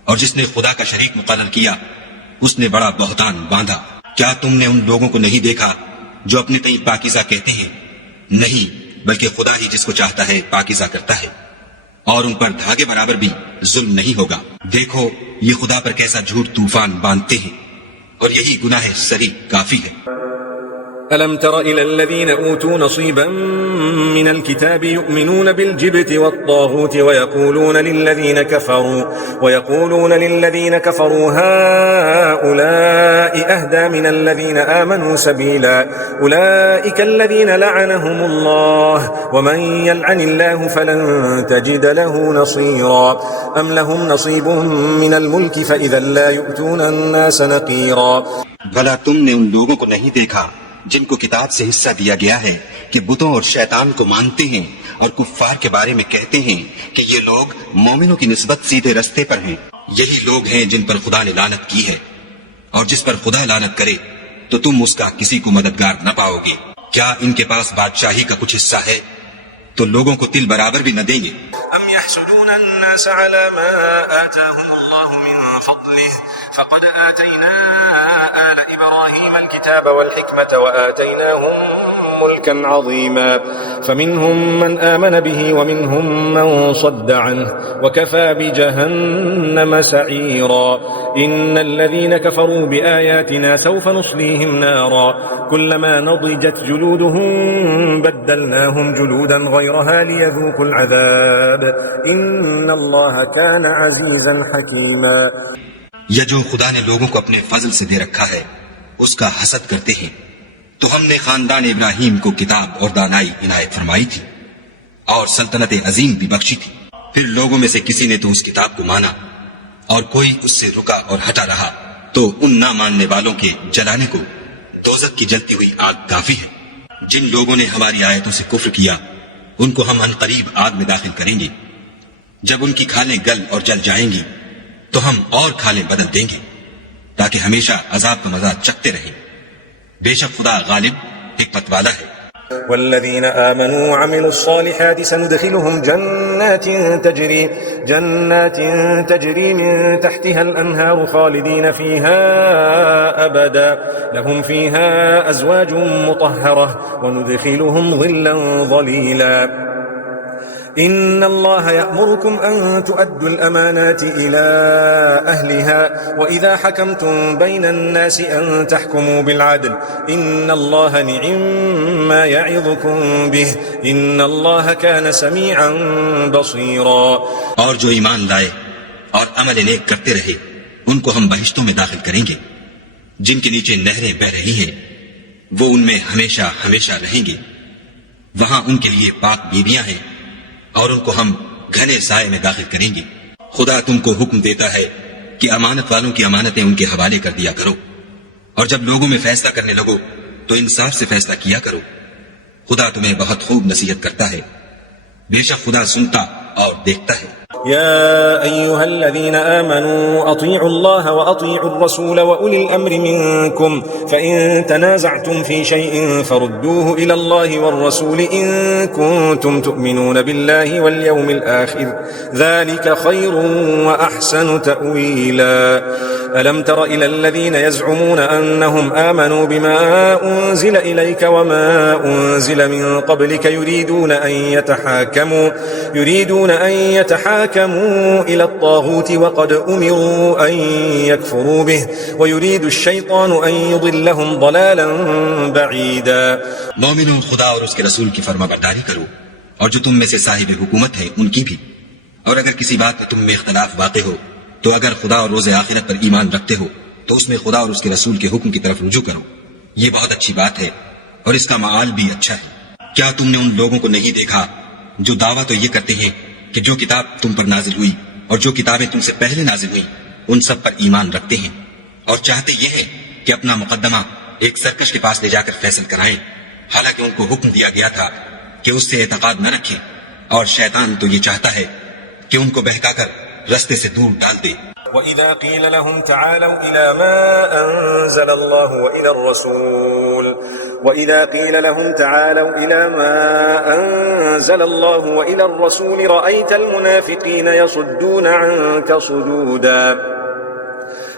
اور جس نے خدا کا شریک مقرر کیا اس نے بڑا بہتان باندھا۔ کیا تم نے ان لوگوں کو نہیں دیکھا جو اپنے تئیں پاکیزہ کہتے ہیں؟ نہیں، بلکہ خدا ہی جس کو چاہتا ہے پاکیزہ کرتا ہے، اور ان پر دھاگے برابر بھی ظلم نہیں ہوگا۔ دیکھو یہ خدا پر کیسا جھوٹ طوفان باندھتے ہیں، اور یہی گناہ سری کافی ہے۔ ألم تر إلى الذين أوتوا نصيبا من الكتاب يؤمنون بالجبت والطاغوت ويقولون للذين كفروا هؤلاء أهدى من الذين آمنوا سبيلا أولئك الذين لعنهم الله ومن يلعن الله فلن تجد له نصيرا أم لهم نصيب من الملك فإذا لا يؤتون الناس نقيرا. بھلا تم نے ان لوگوں کو نہیں دیکھا جن کو کتاب سے حصہ دیا گیا ہے کہ بتوں اور شیطان کو مانتے ہیں اور کفار کے بارے میں کہتے ہیں کہ یہ لوگ مومنوں کی نسبت سیدھے رستے پر ہیں. یہی لوگ ہیں جن پر خدا نے لعنت کی ہے، اور جس پر خدا لعنت کرے تو تم اس کا کسی کو مددگار نہ پاؤ گے. کیا ان کے پاس بادشاہی کا کچھ حصہ ہے تو لوگوں کو تل برابر بھی نہ دیں گے. أم يحسدون الناس على ما آتاهم الله من فضله فقد آتينا آل إبراهيم الكتاب والحكمة وآتيناهم ملكا عظيما فمنهم من آمن به ومنهم من صد عنه وكفى بجهنم سعيرا. إن الذين كفروا بآياتنا سوف نصليهم نارا كلما نضجت جلودهم بدلناهم جلودا غيرها ليذوقوا العذاب إن الله كان عزيزا حكيما. یا جو خدا نے لوگوں کو اپنے فضل سے دے رکھا ہے اس کا حسد کرتے ہیں، تو ہم نے خاندان ابراہیم کو کتاب اور دانائی عنایت فرمائی تھی اور سلطنت عظیم بھی بخشی تھی. پھر لوگوں میں سے کسی نے تو اس کتاب کو مانا اور کوئی اس سے رکا اور ہٹا رہا، تو ان نہ ماننے والوں کے جلانے کو دوزخ کی جلتی ہوئی آگ کافی ہے. جن لوگوں نے ہماری آیتوں سے کفر کیا ان کو ہم عنقریب آگ میں داخل کریں گے. جب ان کی کھالیں گل اور جل جائیں گی تو ہم اور کھالیں بدل دیں گے تاکہ ہمیشہ عذاب کا مزہ چکھتے رہیں. بے شک خدا غالب حکمت والا ہے. والذين آمنوا وعملوا الصالحات سندخلهم جنات تجري من تحتها الأنهار خالدين فيها أبدا لهم فيها أزواج مطهرة وندخلهم ظلا ظليلا. إن الله يأمركم أن تؤدوا الأمانات إلى أهلها وإذا حكمتم بين الناس أن تحكموا بالعدل إن الله نعم ما يعظكم به إن الله كان سميعا بصيرا. اور جو ایمان لائے اور عمل نیک کرتے رہے ان کو ہم بہشتوں میں داخل کریں گے جن کے نیچے نہریں بہ رہی ہیں، وہ ان میں ہمیشہ ہمیشہ رہیں گے. وہاں ان کے لیے پاک بیویاں ہیں اور ان کو ہم گھنے سائے میں داخل کریں گے. خدا تم کو حکم دیتا ہے کہ امانت والوں کی امانتیں ان کے حوالے کر دیا کرو، اور جب لوگوں میں فیصلہ کرنے لگو تو انصاف سے فیصلہ کیا کرو. خدا تمہیں بہت خوب نصیحت کرتا ہے، بے شک خدا سنتا اور دیکھتا ہے. يا أيها الذين آمنوا أطيعوا الله وأطيعوا الرسول وأولي الأمر منكم فإن تنازعتم في شيء فردوه إلى الله والرسول إن كنتم تؤمنون بالله واليوم الآخر ذلك خير وأحسن تأويلا. ألم تر إلى الذين يزعمون أنهم آمنوا بما أنزل إليك وما أنزل من قبلك يريدون أن يتحاكموا إلى الطاغوت وقد أمروا أن يكفروا به ويريد الشيطان أن يضلهم ضلالا بعيدا. مومنوں، خدا اور اس کے رسول کی فرما برداری کرو، اور جو تم میں سے صاحب حکومت ہے ان کی بھی. اور اگر کسی بات میں تم میں اختلاف واقع ہو تو اگر خدا اور روز آخرت پر ایمان رکھتے ہو تو اس میں خدا اور اس کے رسول کے حکم کی طرف رجوع کرو. یہ بہت اچھی بات ہے اور اس کا معال بھی اچھا ہے. کیا تم نے ان لوگوں کو نہیں دیکھا جو دعویٰ تو یہ کرتے ہیں کہ جو کتاب تم پر نازل ہوئی اور جو کتابیں تم سے پہلے نازل ہوئی ان سب پر ایمان رکھتے ہیں، اور چاہتے یہ ہیں کہ اپنا مقدمہ ایک سرکش کے پاس لے جا کر فیصل کرائیں، حالانکہ ان کو حکم دیا گیا تھا کہ اس سے اعتقاد نہ رکھیں، اور شیطان تو یہ چاہتا ہے کہ ان کو بہکا کر رستے سے دور ڈال دے. وَإِذَا قِيلَ لَهُمْ تَعَالَوْا إِلَى مَا أَنزَلَ اللَّهُ وَإِلَى الرَّسُولِ رَأَيْتَ الْمُنَافِقِينَ يَصُدُّونَ عَنكَ صُدُودًا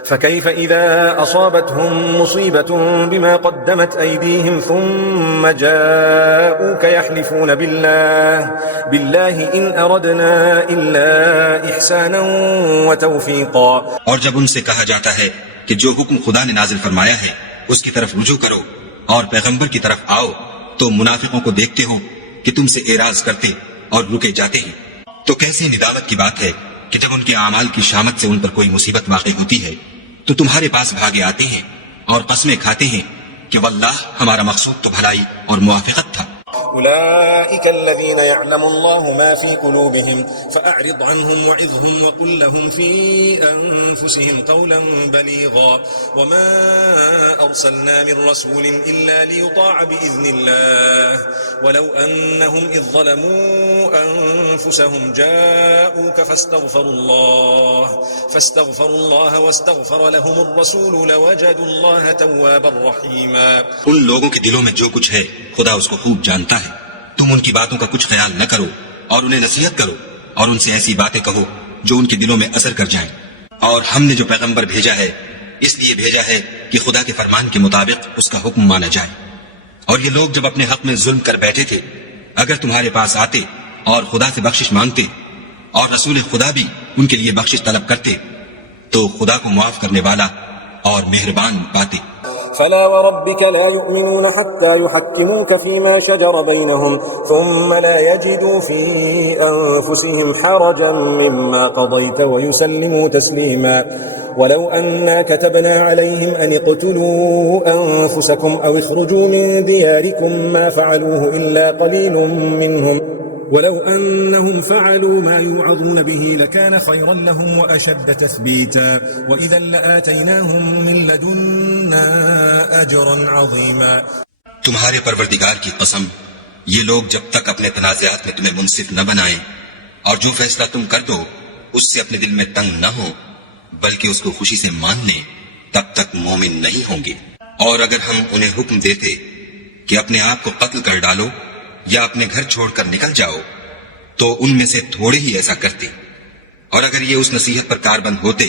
فكيف إذا أصابتهم مصيبة بما قدمت أيديهم ثم جاءوك يحلفون بالله إن أردنا إلا إحسانا وتوفيقا. اور جب ان سے کہا جاتا ہے کہ جو حکم خدا نے نازل فرمایا ہے اس کی طرف رجوع کرو اور پیغمبر کی طرف آؤ تو منافقوں کو دیکھتے ہو کہ تم سے اعراض کرتے اور رکے جاتے ہیں. تو کیسے ندامت کی بات ہے کہ جب ان کے اعمال کی شامت سے ان پر کوئی مصیبت واقع ہوتی ہے تو تمہارے پاس بھاگے آتے ہیں اور قسمیں کھاتے ہیں کہ واللہ ہمارا مقصود تو بھلائی اور موافقت تھا. أولئك الذين يعلم الله ما في قلوبهم فأعرض عنهم وعظهم وقل لهم في أنفسهم قولا بليغا وما أرسلنا من رسول إلا ليطاع بإذن الله ولو أنهم إذ ظلموا أنفسهم جاءوك فاستغفروا الله واستغفر لهم الرسول لوجدوا الله توابا رحيما. ان لوگوں کے دلوں میں جو کچھ ہے خدا اس کو خوب جانتا ہے. تم ان کی باتوں کا کچھ خیال نہ کرو اور انہیں نصیحت کرو اور ان سے ایسی باتیں کہو جو ان کے دلوں میں اثر کر جائیں. اور ہم نے جو پیغمبر بھیجا ہے اس لیے بھیجا ہے کہ خدا کے فرمان کے مطابق اس کا حکم مانا جائے. اور یہ لوگ جب اپنے حق میں ظلم کر بیٹھے تھے اگر تمہارے پاس آتے اور خدا سے بخشش مانگتے اور رسول خدا بھی ان کے لیے بخشش طلب کرتے تو خدا کو معاف کرنے والا اور مہربان پاتے. فلا وربك لا يؤمنون حتى يحكموك فيما شجر بينهم ثم لا يجدوا في أنفسهم حرجا مما قضيت ويسلموا تسليما. ولو أننا كتبنا عليهم أن اقتلوا أنفسكم أو اخرجوا من دياركم ما فعلوه إلا قليل منهم ولو أنهم فعلوا ما يوعظون به لكان خيرا لهم وأشد تثبيتا وإذا لآتيناهم من لدنا أجرا عظيما. تمہارے پروردگار کی قسم یہ لوگ جب تک اپنے تنازعات میں تمہیں منصف نہ بنائیں اور جو فیصلہ تم کر دو اس سے اپنے دل میں تنگ نہ ہو بلکہ اس کو خوشی سے مان لیں تب تک مومن نہیں ہوں گے. اور اگر ہم انہیں حکم دیتے کہ اپنے آپ کو قتل کر ڈالو یا اپنے گھر چھوڑ کر نکل جاؤ تو ان میں سے تھوڑے ہی ایسا کرتے. اور اگر یہ اس نصیحت پر کاربند ہوتے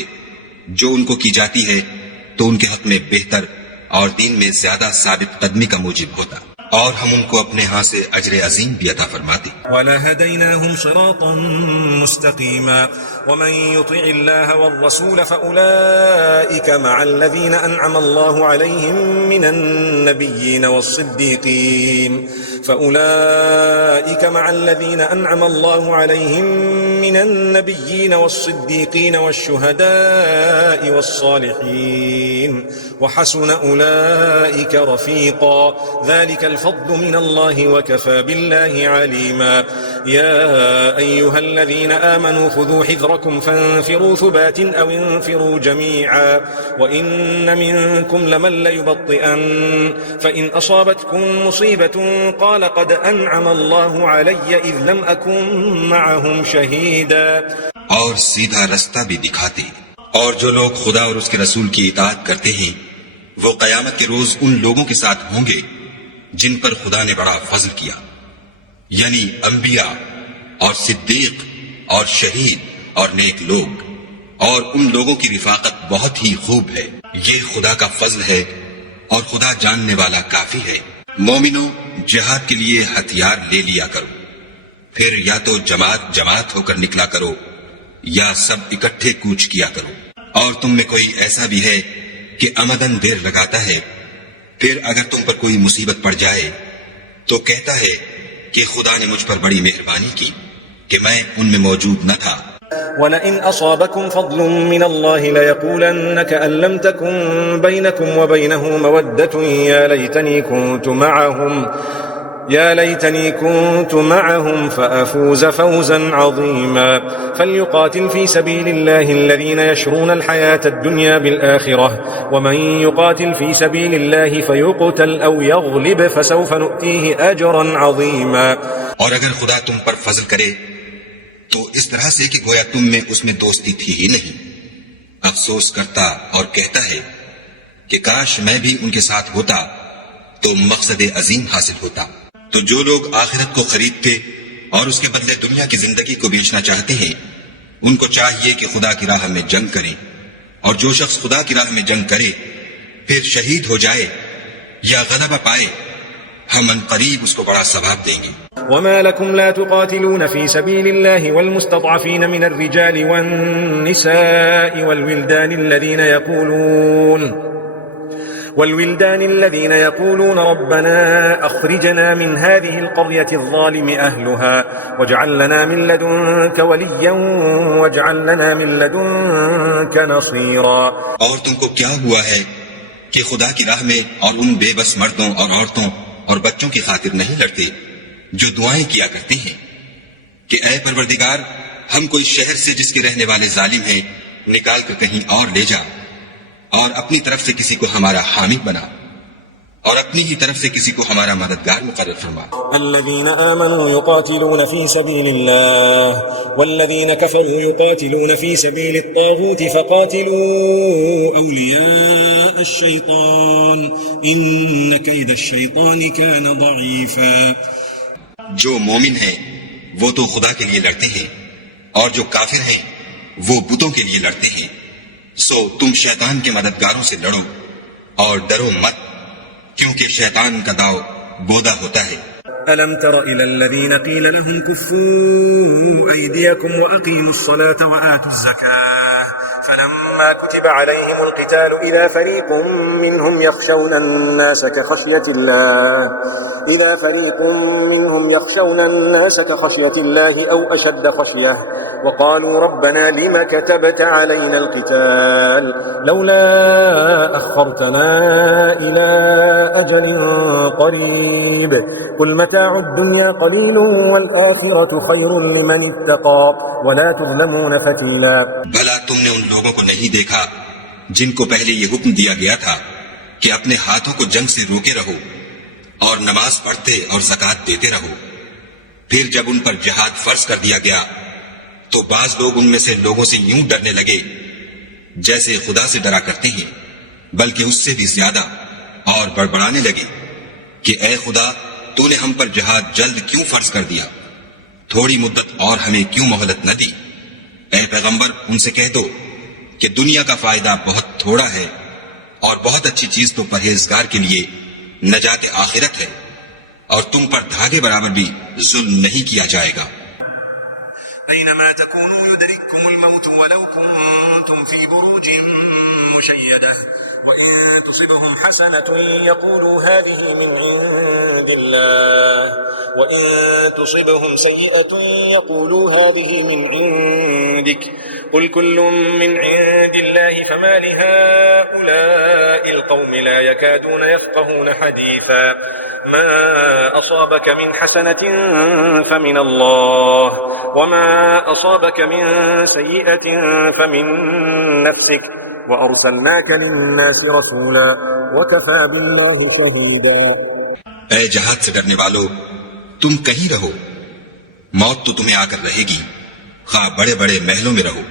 جو ان کو کی جاتی ہے تو ان کے حق میں بہتر اور دین میں زیادہ ثابت قدمی کا موجب ہوتا اور ہم ان کو اپنے ہاں سے اجر عظیم بھی عطا فرماتے. وَلَهَدَيْنَاهُمْ صِرَاطًا مُسْتَقِيمًا وَمَنْ يُطِعِ اللَّهَ وَالرَّسُولَ فَأُولَئِكَ مَعَ الَّذِينَ أَنْعَمَ اللَّهُ عَلَيْهِمْ مِنَ النَّبِيِّينَ وَالصِّدِّيقِينَ فأولئك مع الذين أنعم الله عليهم من النبيين والصديقين والشهداء والصالحين وحسن أولئك رفيقا ذلك الفضل من الله وكفى بالله عليما. يا أيها الذين آمنوا خذوا حذركم فانفروا ثبات أو انفروا جميعا وإن منكم لمن ليبطئن فإن أصابتكم مصيبة قال قد انعم الله علي اذ لم اكن معهم شهيدا. اور سیدھا رستہ بھی دکھاتے. اور جو لوگ خدا اور اس کے رسول کی اطاعت کرتے ہیں وہ قیامت کے روز ان لوگوں کے ساتھ ہوں گے جن پر خدا نے بڑا فضل کیا یعنی انبیاء اور صدیق اور شہید اور نیک لوگ. اور ان لوگوں کی رفاقت بہت ہی خوب ہے. یہ خدا کا فضل ہے اور خدا جاننے والا کافی ہے. مومنوں جہاد کے لیے ہتھیار لے لیا کرو پھر یا تو جماعت ہو کر نکلا کرو یا سب اکٹھے کوچ کیا کرو. اور تم میں کوئی ایسا بھی ہے کہ عمدن دیر لگاتا ہے پھر اگر تم پر کوئی مصیبت پڑ جائے تو کہتا ہے کہ خدا نے مجھ پر بڑی مہربانی کی کہ میں ان میں موجود نہ تھا. وَلَئِنْ أَصَابَكُمْ فَضْلٌ مِّنَ اللَّهِ لَيَقُولَنَّ كَأَن لَّمْ تَكُن بَيْنَكُمْ وَبَيْنَهُ مَوَدَّةٌ يَا لَيْتَنِي كُنتُ مَعَهُمْ فَأَفُوزَ فَوْزًا عَظِيمًا. فَلْيُقَاتِلْ فِي سَبِيلِ اللَّهِ الَّذِينَ يَشْرُونَ الْحَيَاةَ الدُّنْيَا بِالْآخِرَةِ وَمَن يُقَاتِلْ فِي سَبِيلِ اللَّهِ فَيُقْتَلْ أَوْ يَغْلِبْ فَسَوْفَ نُؤْتِيهِ أَجْرًا عَظِيمًا. اور اگر خدا تم پر فضل کرے تو اس طرح سے کہ گویا تم میں اس میں دوستی تھی ہی نہیں. افسوس کرتا اور کہتا ہے کہ کاش میں بھی ان کے ساتھ ہوتا تو مقصد عظیم حاصل ہوتا. تو جو لوگ آخرت کو خریدتے اور اس کے بدلے دنیا کی زندگی کو بیچنا چاہتے ہیں ان کو چاہیے کہ خدا کی راہ میں جنگ کریں. اور جو شخص خدا کی راہ میں جنگ کرے پھر شہید ہو جائے یا غلبہ پائے ہم ان قریب اس کو بڑا ثواب دیں گے. وما لكم لا تقاتلون في سبيل الله والمستضعفين من الرجال والنساء والولدان والولدان الذين يقولون ربنا أخرجنا من هذه القرية الظالم أهلها واجعل لنا من لدنك وليا واجعل لنا من لدنك نصيرا. اور تم کو کیا ہوا ہے کہ خدا کی راہ میں اور ان بے بس مردوں اور عورتوں اور بچوں کی خاطر نہیں لڑتے جو دعائیں کیا کرتے ہیں کہ اے پروردگار ہم کو اس شہر سے جس کے رہنے والے ظالم ہیں نکال کر کہیں اور لے جا، اور اپنی طرف سے کسی کو ہمارا حامد بنا اور اپنی ہی طرف سے کسی کو ہمارا مددگار مقرر فرما. الذين آمنوا يقاتلون في سبيل الله والذين كفروا يقاتلون في سبيل الطاغوت فقاتلوا أولياء الشيطان إن كيد الشيطان كان ضعيفا. جو مومن ہیں وہ تو خدا کے لیے لڑتے ہیں اور جو کافر ہیں وہ بتوں کے لیے لڑتے ہیں، سو تم شیطان کے مددگاروں سے لڑو اور ڈرو مت، کیونکہ شیطان کا داؤ بودا ہوتا ہے. ألم تر إلى الذين قيل لهم كفوا أيديكم وأقيموا الصلاة وآتوا الزكاة فلما كتب عليهم القتال إذا فريق منهم يخشون الناس كخشية الله أو أشد خشية وقالوا ربنا لم كتبت علينا القتال لولا أخرتنا إلى أجل قريب قل متاع الدنيا قليل والآخرة خير لمن اتقى ولا تظلمون فتيلا. بھلا تم نے ان لوگوں کو نہیں دیکھا جن کو پہلے یہ حکم دیا گیا تھا کہ اپنے ہاتھوں کو جنگ سے روکے رہو اور نماز پڑھتے اور زکوٰۃ دیتے رہو، پھر جب ان پر جہاد فرض کر دیا گیا تو بعض لوگ ان میں سے لوگوں سے یوں ڈرنے لگے جیسے خدا سے ڈرا کرتے ہیں، بلکہ اس سے بھی زیادہ، اور بڑبڑانے لگے کہ اے خدا تو نے ہم پر جہاد جلد کیوں فرض کر دیا، تھوڑی مدت اور ہمیں کیوں مہلت نہ دی. اے پیغمبر ان سے کہہ دو کہ دنیا کا فائدہ بہت تھوڑا ہے اور بہت اچھی چیز تو پرہیزگار کے لیے نجات آخرت ہے، اور تم پر دھاگے برابر بھی ظلم نہیں کیا جائے گا. أينما تكونوا يدرككم الموت ولو كنتم في بروج مشيدة وإن تصبهم حسنة يقولوا هذه من عند الله وإن تصبهم سيئة يقولوا هذه من عندك قل كل من عند الله فما لهؤلاء القوم لا يكادون يفقهون حديثا ما أصابك من حسنة فمن الله وما أصابك من سيئة فمن نفسك وأرسلناك للناس رسولا وكفى بالله شهيدا. اے جہاد سے ڈرنے والو تم کہیں رہو، موت تو تمہیں آ کر رہے گی، خواہ بڑے بڑے محلوں میں رہو.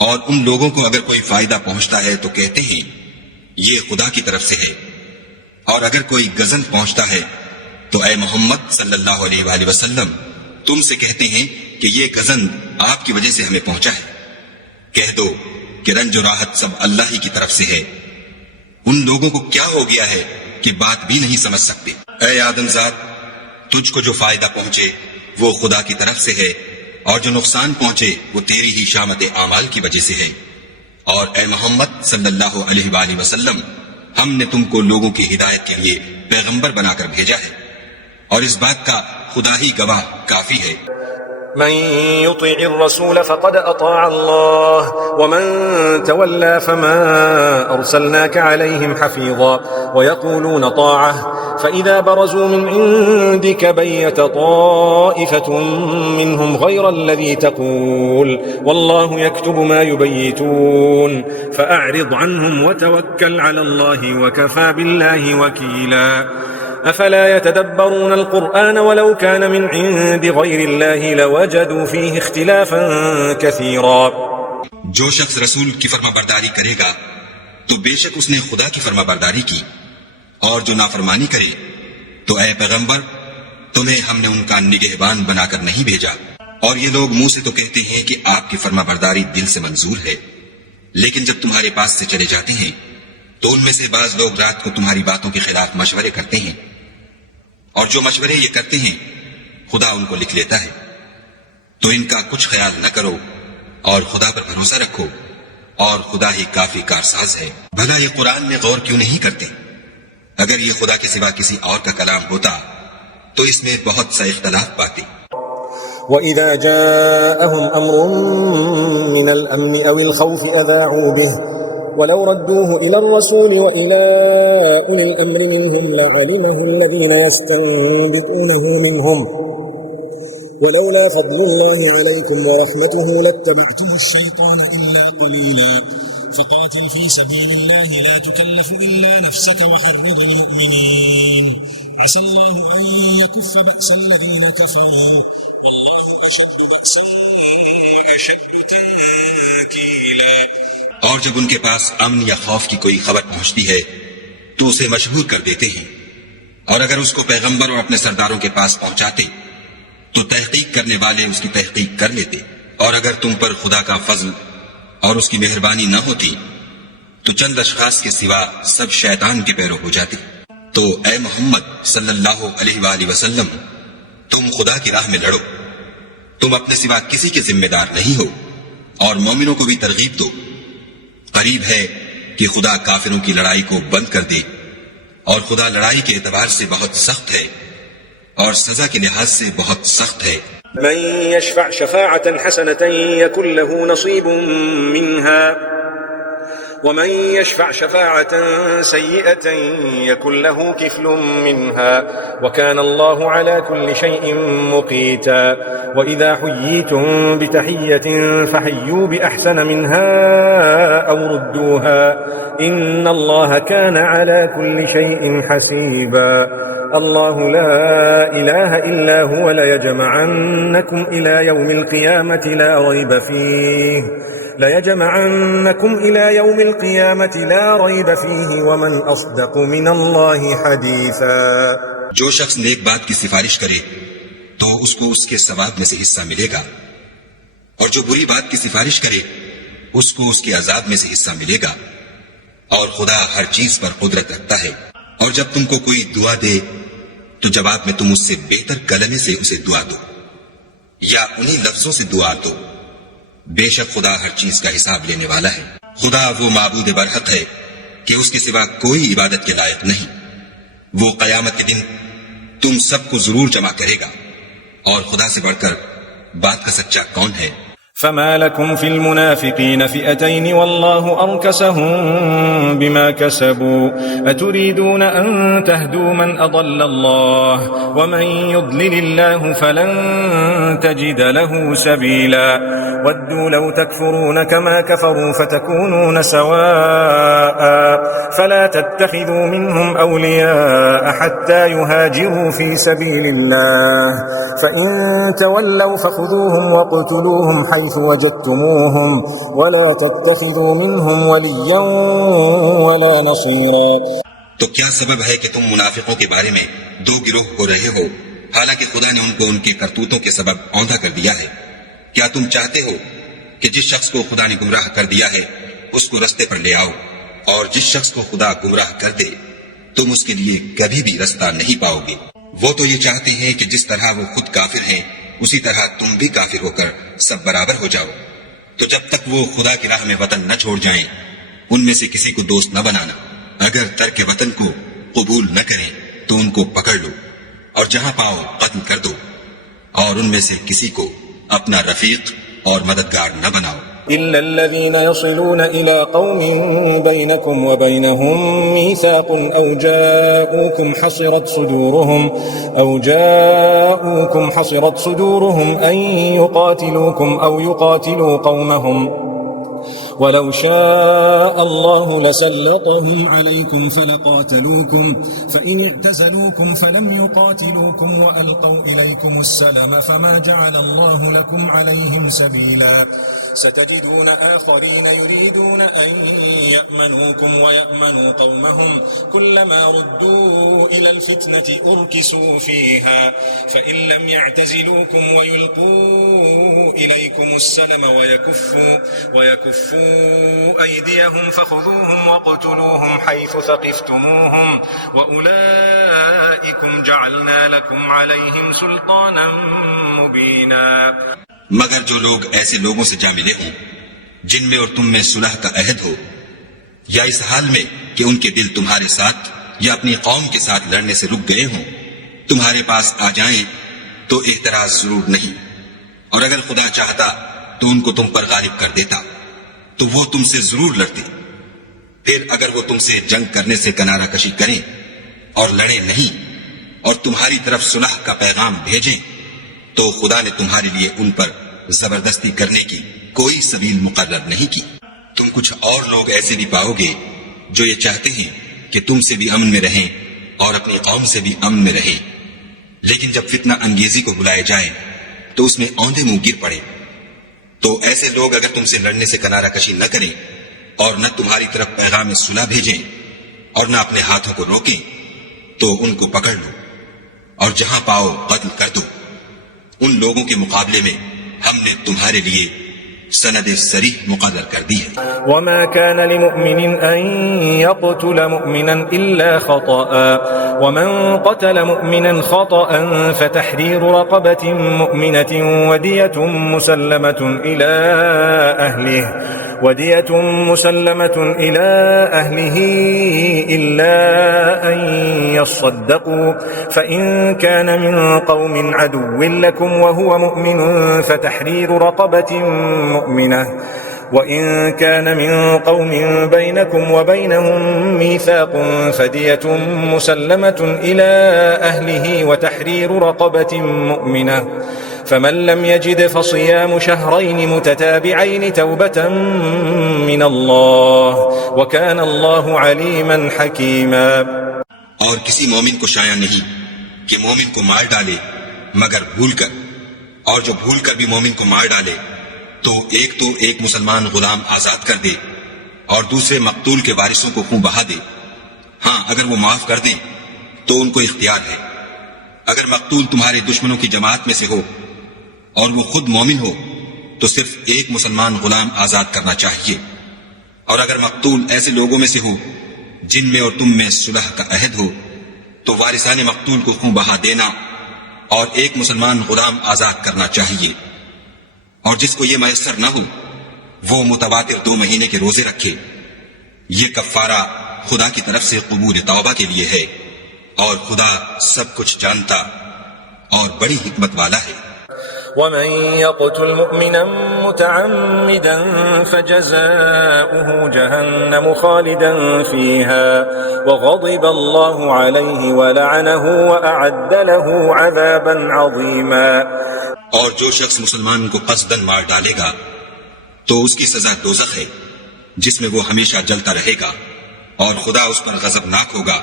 اور ان لوگوں کو اگر کوئی فائدہ پہنچتا ہے تو کہتے ہیں یہ خدا کی طرف سے ہے، اور اگر کوئی غضب پہنچتا ہے تو اے محمد صلی اللہ علیہ وآلہ وسلم تم سے کہتے ہیں کہ یہ غضب آپ کی وجہ سے ہمیں پہنچا ہے. کہہ دو کہ رنج و راحت سب اللہ ہی کی طرف سے ہے. ان لوگوں کو کیا ہو گیا ہے کہ بات بھی نہیں سمجھ سکتے. اے آدم ذات تجھ کو جو فائدہ پہنچے وہ خدا کی طرف سے ہے، اور جو نقصان پہنچے وہ تیری ہی شامت اعمال کی وجہ سے ہے. اور اے محمد صلی اللہ علیہ وآلہ وسلم ہم نے تم کو لوگوں کی ہدایت کے لیے پیغمبر بنا کر بھیجا ہے، اور اس بات کا خدا ہی گواہ کافی ہے. من يطع الرسول فقد أطاع الله ومن تولى فما أرسلناك عليهم حفيظا ويقولون طاعة فإذا برزوا من عندك بيت طائفة منهم غير الذي تقول والله يكتب ما يبيتون فأعرض عنهم وتوكل على الله وكفى بالله وكيلا. أفلا يتدبرون القرآن ولو كان من عند غير الله لوجدوا فيه اختلافا كثيرا. جو شخص رسول کی فرما برداری کرے گا تو بے شک اس نے خدا کی فرما برداری کی، اور جو نافرمانی کرے تو اے پیغمبر تمہیں ہم نے ان کا نگہبان بنا کر نہیں بھیجا. اور یہ لوگ منہ سے تو کہتے ہیں کہ آپ کی فرما برداری دل سے منظور ہے، لیکن جب تمہارے پاس سے چلے جاتے ہیں تو ان میں سے بعض لوگ رات کو تمہاری باتوں کے خلاف مشورے کرتے ہیں، اور جو مشورے یہ کرتے ہیں خدا ان کو لکھ لیتا ہے. تو ان کا کچھ خیال نہ کرو اور خدا پر بھروسہ رکھو، اور خدا ہی کافی کارساز ہے. بھلا یہ قرآن میں غور کیوں نہیں کرتے؟ اگر یہ خدا کے سوا کسی اور کا کلام ہوتا تو اس میں بہت سا اختلاف پاتے. وَإِذَا جَاءَهُمْ أَمْرٌ مِّنَ الْأَمْنِ أَوِ الْخَوْفِ أَذَاعُوا بِهِ وَلَوْ رَدُّوهُ إِلَى الرَّسُولِ وَإِلَى أُولِي الْأَمْرِ مِنْهُمْ لَعَلِمَهُ الَّذِينَ يَسْتَنبِطُونَهُ مِنْهُمْ وَلَوْلَا فَضْلُ اللَّهِ عَلَيْكُمْ وَرَحْمَتُهُ لَاتَّبَعْتُمُ الشَّيْطَانَ إِلَّا قَلِيلًا فقاتل في سبيل الله لا تكلف إلا نفسك وحرض المؤمنين عسى الله أن يكف بأس الذين كفروا والله أشد بأسا وأشد تنكيلا. اور جب ان کے پاس امن یا خوف کی کوئی خبر پہنچتی ہے تو اسے مشہور کر دیتے ہیں، اور اگر اس کو پیغمبر اور اپنے سرداروں کے پاس پہنچاتے تو تحقیق کرنے والے اس کی تحقیق کر لیتے. اور اگر تم پر خدا کا فضل اور اس کی مہربانی نہ ہوتی تو چند اشخاص کے سوا سب شیطان کے پیرو ہو جاتے. تو اے محمد صلی اللہ علیہ وآلہ وسلم، تم خدا کی راہ میں لڑو، تم اپنے سوا کسی کے ذمہ دار نہیں ہو، اور مومنوں کو بھی ترغیب دو. قریب ہے کہ خدا کافروں کی لڑائی کو بند کر دے، اور خدا لڑائی کے اعتبار سے بہت سخت ہے اور سزا کے لحاظ سے بہت سخت ہے. من يشفع شفاعة حسنة يكن له نصيب منها ومن يشفع شفاعة سيئة يكن له كفل منها وكان الله على كل شيء مقيتا. وإذا حييتم بتحية فحيوا بأحسن منها أو ردوها إن الله كان على كل شيء حسيبا. الله لا إله إلا هو ليجمعنكم إلى يوم القيامة لا ريب فيه ومن أصدق من الله حديثا. جو شخص نیک بات کی سفارش کرے تو اس کو اس کے ثواب میں سے حصہ ملے گا، اور جو بری بات کی سفارش کرے اس کو اس کے عذاب میں سے حصہ ملے گا. اور خدا ہر چیز پر قدرت رکھتا ہے. اور جب تم کو کوئی دعا دے تو جواب میں تم اس سے بہتر کلمے سے اسے دعا دو یا انہی لفظوں سے دعا دو. بے شک خدا ہر چیز کا حساب لینے والا ہے. خدا وہ معبود برحق ہے کہ اس کے سوا کوئی عبادت کے لائق نہیں. وہ قیامت کے دن تم سب کو ضرور جمع کرے گا، اور خدا سے بڑھ کر بات کا سچا کون ہے؟ فما لكم في المنافقين فئتين والله أركسهم بما كسبوا أتريدون أن تهدوا من أضل الله ومن يضلل الله فلن تجد له سبيلا. ودوا لو تكفرون كما كفروا فتكونون سواء فلا تتخذوا منهم أولياء حتى يهاجروا في سبيل الله فإن تولوا فخذوهم وقتلوهم حيث وجدتموهم ولا تتخذوا منهم وليا ولا نصيرا. تو کیا سبب ہے کہ تم منافقوں کے بارے میں دو گروہ ہو رہے ہو، حالانکہ خدا نے ان کو ان کے کرتوتوں کے سبب اوندھا کر دیا ہے؟ کیا تم چاہتے ہو کہ جس شخص کو خدا نے گمراہ کر دیا ہے اس کو رستے پر لے آؤ، اور جس شخص کو خدا گمراہ کر دے تم اس کے لیے کبھی بھی رستہ نہیں پاؤ گے؟ وہ تو یہ چاہتے ہیں کہ جس طرح وہ خود کافر ہیں اسی طرح تم بھی کافر ہو کر سب برابر ہو جاؤ. تو جب تک وہ خدا کی راہ میں وطن نہ چھوڑ جائیں ان میں سے کسی کو دوست نہ بنانا. اگر ترک وطن کو قبول نہ کریں تو ان کو پکڑ لو اور جہاں پاؤ قتل کر دو، اور ان میں سے کسی کو اپنا رفیق اور مددگار نہ بناؤ. إلا الذين يصلون إلى قوم بينكم وبينهم ميثاق أو جاءوكم حصرت صدورهم أن يقاتلوكم أو يقاتلوا قومهم ولو شاء الله لسلطهم عليكم فلقاتلوكم فإن اعتزلوكم فلم يقاتلوكم وألقوا إليكم السلم فما جعل الله لكم عليهم سبيلا. ستجدون آخرين يريدون أن يأمنوكم ويأمنوا قومهم كلما ردوا إلى الفتنة أركسوا فيها فإن لم يعتزلوكم ويلقوا إليكم السلم ويكفوا أيديهم فخذوهم وقتلوهم حيث ثقفتموهم وأولئكم جعلنا لكم عليهم سلطانا مبينا. مگر جو لوگ ایسے لوگوں سے جا ملے ہوں جن میں اور تم میں صلح کا عہد ہو، یا اس حال میں کہ ان کے دل تمہارے ساتھ یا اپنی قوم کے ساتھ لڑنے سے رک گئے ہوں، تمہارے پاس آ جائیں تو اعتراض ضرور نہیں، اور اگر خدا چاہتا تو ان کو تم پر غالب کر دیتا تو وہ تم سے ضرور لڑتے۔ پھر اگر وہ تم سے جنگ کرنے سے کنارہ کشی کریں اور لڑیں نہیں اور تمہاری طرف صلح کا پیغام بھیجیں تو خدا نے تمہارے لیے ان پر زبردستی کرنے کی کوئی سبیل مقرر نہیں کی۔ تم کچھ اور لوگ ایسے بھی پاؤ گے جو یہ چاہتے ہیں کہ تم سے بھی امن میں رہیں اور اپنی قوم سے بھی امن میں رہیں، لیکن جب فتنہ انگیزی کو بلائے جائے تو اس میں اوندھے منہ گر پڑے۔ تو ایسے لوگ اگر تم سے لڑنے سے کنارہ کشی نہ کریں اور نہ تمہاری طرف پیغام صلح بھیجیں اور نہ اپنے ہاتھوں کو روکیں تو ان کو پکڑ لو اور جہاں پاؤ قتل کر دو۔ ان لوگوں کے مقابلے میں ہم نے تمہارے لیے سند صریح مقرر کر دی ہے۔ وما كان لمؤمن أن يقتل مؤمنا إلا خطأ ومن قتل مؤمنا خطأ فتحرير رقبة مؤمنة ودية مسلمة إلى أهله إلا أن يصدقوا فإن كان من قوم عدو لكم وهو مؤمن فتحرير رقبة مؤمنة وإن كان من قوم بينكم وبينهم ميثاق فدية مسلمة إلى أهله وتحرير رقبة مؤمنة فمن لم يجد فصيام شهرين متتابعين توبة من الله وكان الله عليما حكيما۔ اور کسی مومن کو شایع نہیں کہ مومن کو مار ڈالے مگر بھول کر، اور جو بھول کر بھی مومن کو مار ڈالے تو ایک مسلمان غلام آزاد کر دے اور دوسرے مقتول کے وارثوں کو خون بہا دے۔ ہاں اگر وہ معاف کر دیں تو ان کو اختیار ہے۔ اگر مقتول تمہارے دشمنوں کی جماعت میں سے ہو اور وہ خود مومن ہو تو صرف ایک مسلمان غلام آزاد کرنا چاہیے، اور اگر مقتول ایسے لوگوں میں سے ہو جن میں اور تم میں صلح کا عہد ہو تو وارثان مقتول کو خون بہا دینا اور ایک مسلمان غلام آزاد کرنا چاہیے، اور جس کو یہ میسر نہ ہو وہ متواتر 2 مہینے کے روزے رکھے۔ یہ کفارہ خدا کی طرف سے قبول توبہ کے لیے ہے، اور خدا سب کچھ جانتا اور بڑی حکمت والا ہے۔ ومن يقتل مؤمنا متعمدا فجزاؤه جهنم خالدا فيها وغضب الله عليه ولعنه وأعد له عذابا عظيما۔ اور جو شخص مسلمان کو قصداً مار ڈالے گا تو اس کی سزا دوزخ ہے جس میں وہ ہمیشہ جلتا رہے گا، اور خدا اس پر غضبناک ہوگا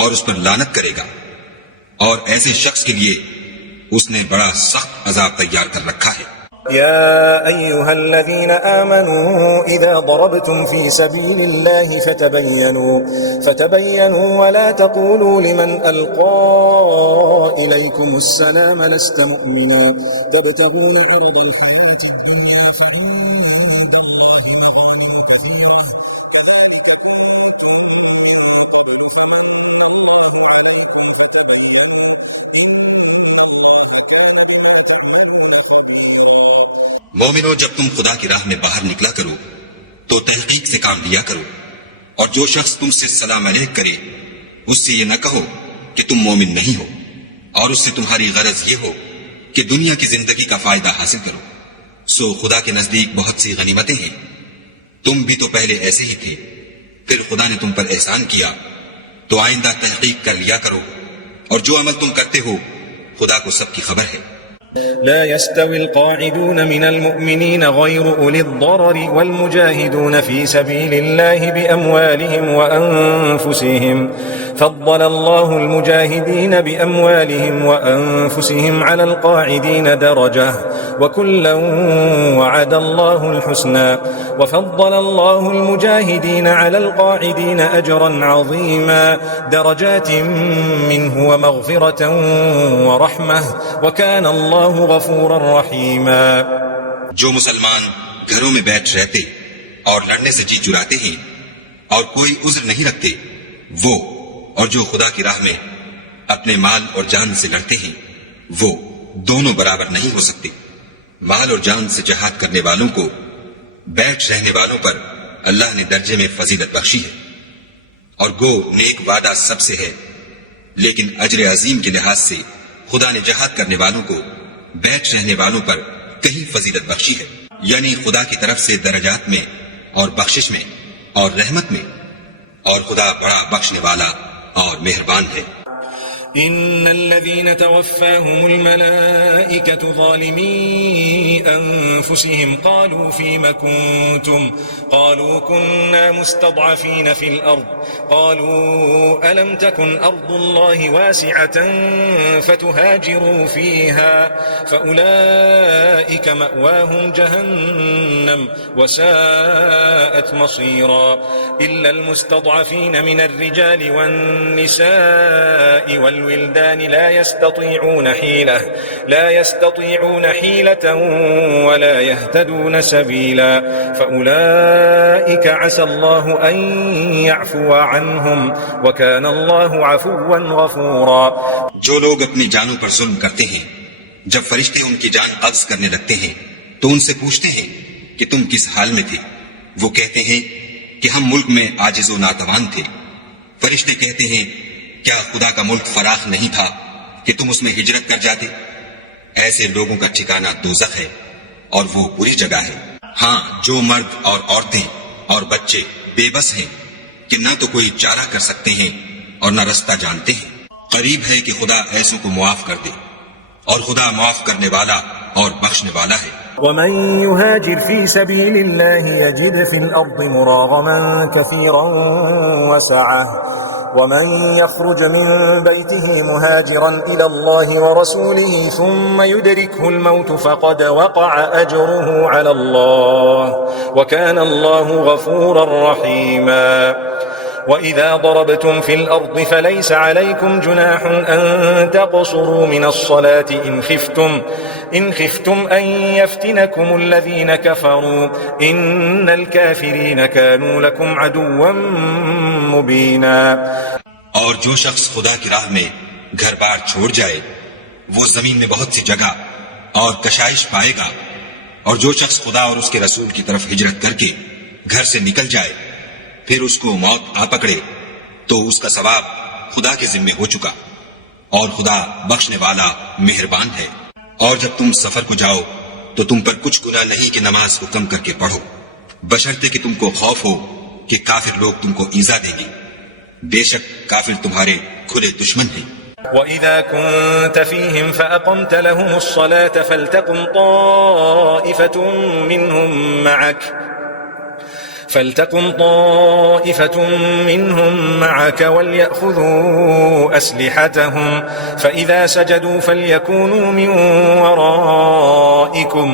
اور اس پر لعنت کرے گا، اور ایسے شخص کے لیے اس نے بڑا سخت عذاب تیار کر رکھا ہے۔ يا أيها الذين آمنوا إذا ضربتم في سبيل الله فتبينوا ولا تقولوا لمن ألقى إليكم السلام لست مؤمنا تبتغون عرض الحياة الدنيا فعند الله مغانم كثيرة كذلك كنتم من قبل فمن الله عليكم فتبينوا إن الله كان بما تعملون خبيرا۔ مومنو، جب تم خدا کی راہ میں باہر نکلا کرو تو تحقیق سے کام لیا کرو، اور جو شخص تم سے سلام علیک کرے اس سے یہ نہ کہو کہ تم مومن نہیں ہو، اور اس سے تمہاری غرض یہ ہو کہ دنیا کی زندگی کا فائدہ حاصل کرو۔ سو خدا کے نزدیک بہت سی غنیمتیں ہیں، تم بھی تو پہلے ایسے ہی تھے، پھر خدا نے تم پر احسان کیا، تو آئندہ تحقیق کر لیا کرو، اور جو عمل تم کرتے ہو خدا کو سب کی خبر ہے۔ لا يستوي القاعدون من المؤمنين غير أولي الضرر والمجاهدون في سبيل الله بأموالهم وأنفسهم فضل الله المجاهدين بأموالهم وأنفسهم على القاعدين درجة وكلا وعد الله الحسنى وفضل الله المجاهدين على القاعدين أجرا عظيما درجات منه ومغفرة ورحمة وكان الله غفورا رحيما۔ جو مسلمان گھروں میں بیٹھ رہتے اور لڑنے سے جی چراتے ہیں اور کوئی عذر نہیں رکھتے، وہ اور جو خدا کی راہ میں اپنے مال اور جان سے لڑتے ہیں وہ دونوں برابر نہیں ہو سکتے۔ مال اور جان سے جہاد کرنے والوں کو بیٹھ رہنے والوں پر اللہ نے درجے میں فضیلت بخشی ہے، اور گو نیک وعدہ سب سے ہے، لیکن اجر عظیم کے لحاظ سے خدا نے جہاد کرنے والوں کو بیٹھ رہنے والوں پر کہیں فضیلت بخشی ہے، یعنی خدا کی طرف سے درجات میں اور بخشش میں اور رحمت میں، اور خدا بڑا بخشنے والا اور مہربان ہے۔ إن الذين توفاهم الملائكة ظالمي أنفسهم قالوا فيم كنتم قالوا كنا مستضعفين في الأرض قالوا ألم تكن أرض الله واسعة فتهاجروا فيها فأولئك مأواهم جهنم وساءت مصيرا إلا المستضعفين من الرجال والنساء والولدان لا يستطيعون حيلة ولا يهتدون سبيلا فأولئك عسى الله أن يعفو عنهم وكان الله عفوا غفورا۔ جو لوگ اپنی جانوں پر ظلم کرتے ہیں، جب فرشتے ان کی جان قبض کرنے لگتے ہیں تو ان سے پوچھتے ہیں کہ تم کس حال میں تھے؟ وہ کہتے ہیں کہ ہم ملک میں عاجز و ناتوان تھے۔ فرشتے کہتے ہیں کیا خدا کا ملک فراخ نہیں تھا کہ تم اس میں ہجرت کر جاتے؟ ایسے لوگوں کا ٹھکانہ دوزخ ہے اور وہ بری جگہ ہے۔ ہاں، جو مرد اور عورتیں اور بچے بے بس ہیں کہ نہ تو کوئی چارہ کر سکتے ہیں اور نہ رستہ جانتے ہیں، قریب ہے کہ خدا ایسوں کو معاف کر دے، اور خدا معاف کرنے والا اور بخشنے والا ہے۔ ومن يهاجر في سبيل الله يجد في الأرض مراغما كثيرا وسعة ومن يخرج من بيته مهاجرا إلى الله ورسوله ثم يدركه الموت فقد وقع أجره على الله وكان الله غفورا رحيما۔ وإذا ضربتم في الأرض فليس عليكم جناح أن تقصروا من الصلاة إن خفتم أن يفتنكم الذين كفروا إن الكافرين كانوا لكم عدوا مبينا۔ اور جو شخص خدا کی راہ میں گھر بار چھوڑ جائے وہ زمین میں بہت سی جگہ اور کشائش پائے گا، اور جو شخص خدا اور اس کے رسول کی طرف ہجرت کر کے گھر سے نکل جائے پھر اس کو موت آ پکڑے تو اس کا ثواب خدا کے ذمے ہو چکا، اور خدا بخشنے والا مہربان ہے۔ اور جب تم سفر کو جاؤ تو تم پر کچھ گناہ نہیں کہ نماز کو کم کر کے پڑھو، بشرطے کہ تم کو خوف ہو کہ کافر لوگ تم کو ایذا دیں گے، بے شک کافر تمہارے کھلے دشمن ہیں۔ وَإِذَا كُنْتَ فِيهِمْ فَأَقَمْتَ لَهُمُ الصَّلَاةَ فَلْتَقُمْ طَائِفَةٌ منهم معك وليأخذوا أسلحتهم فإذا سجدوا فليكونوا من ورائكم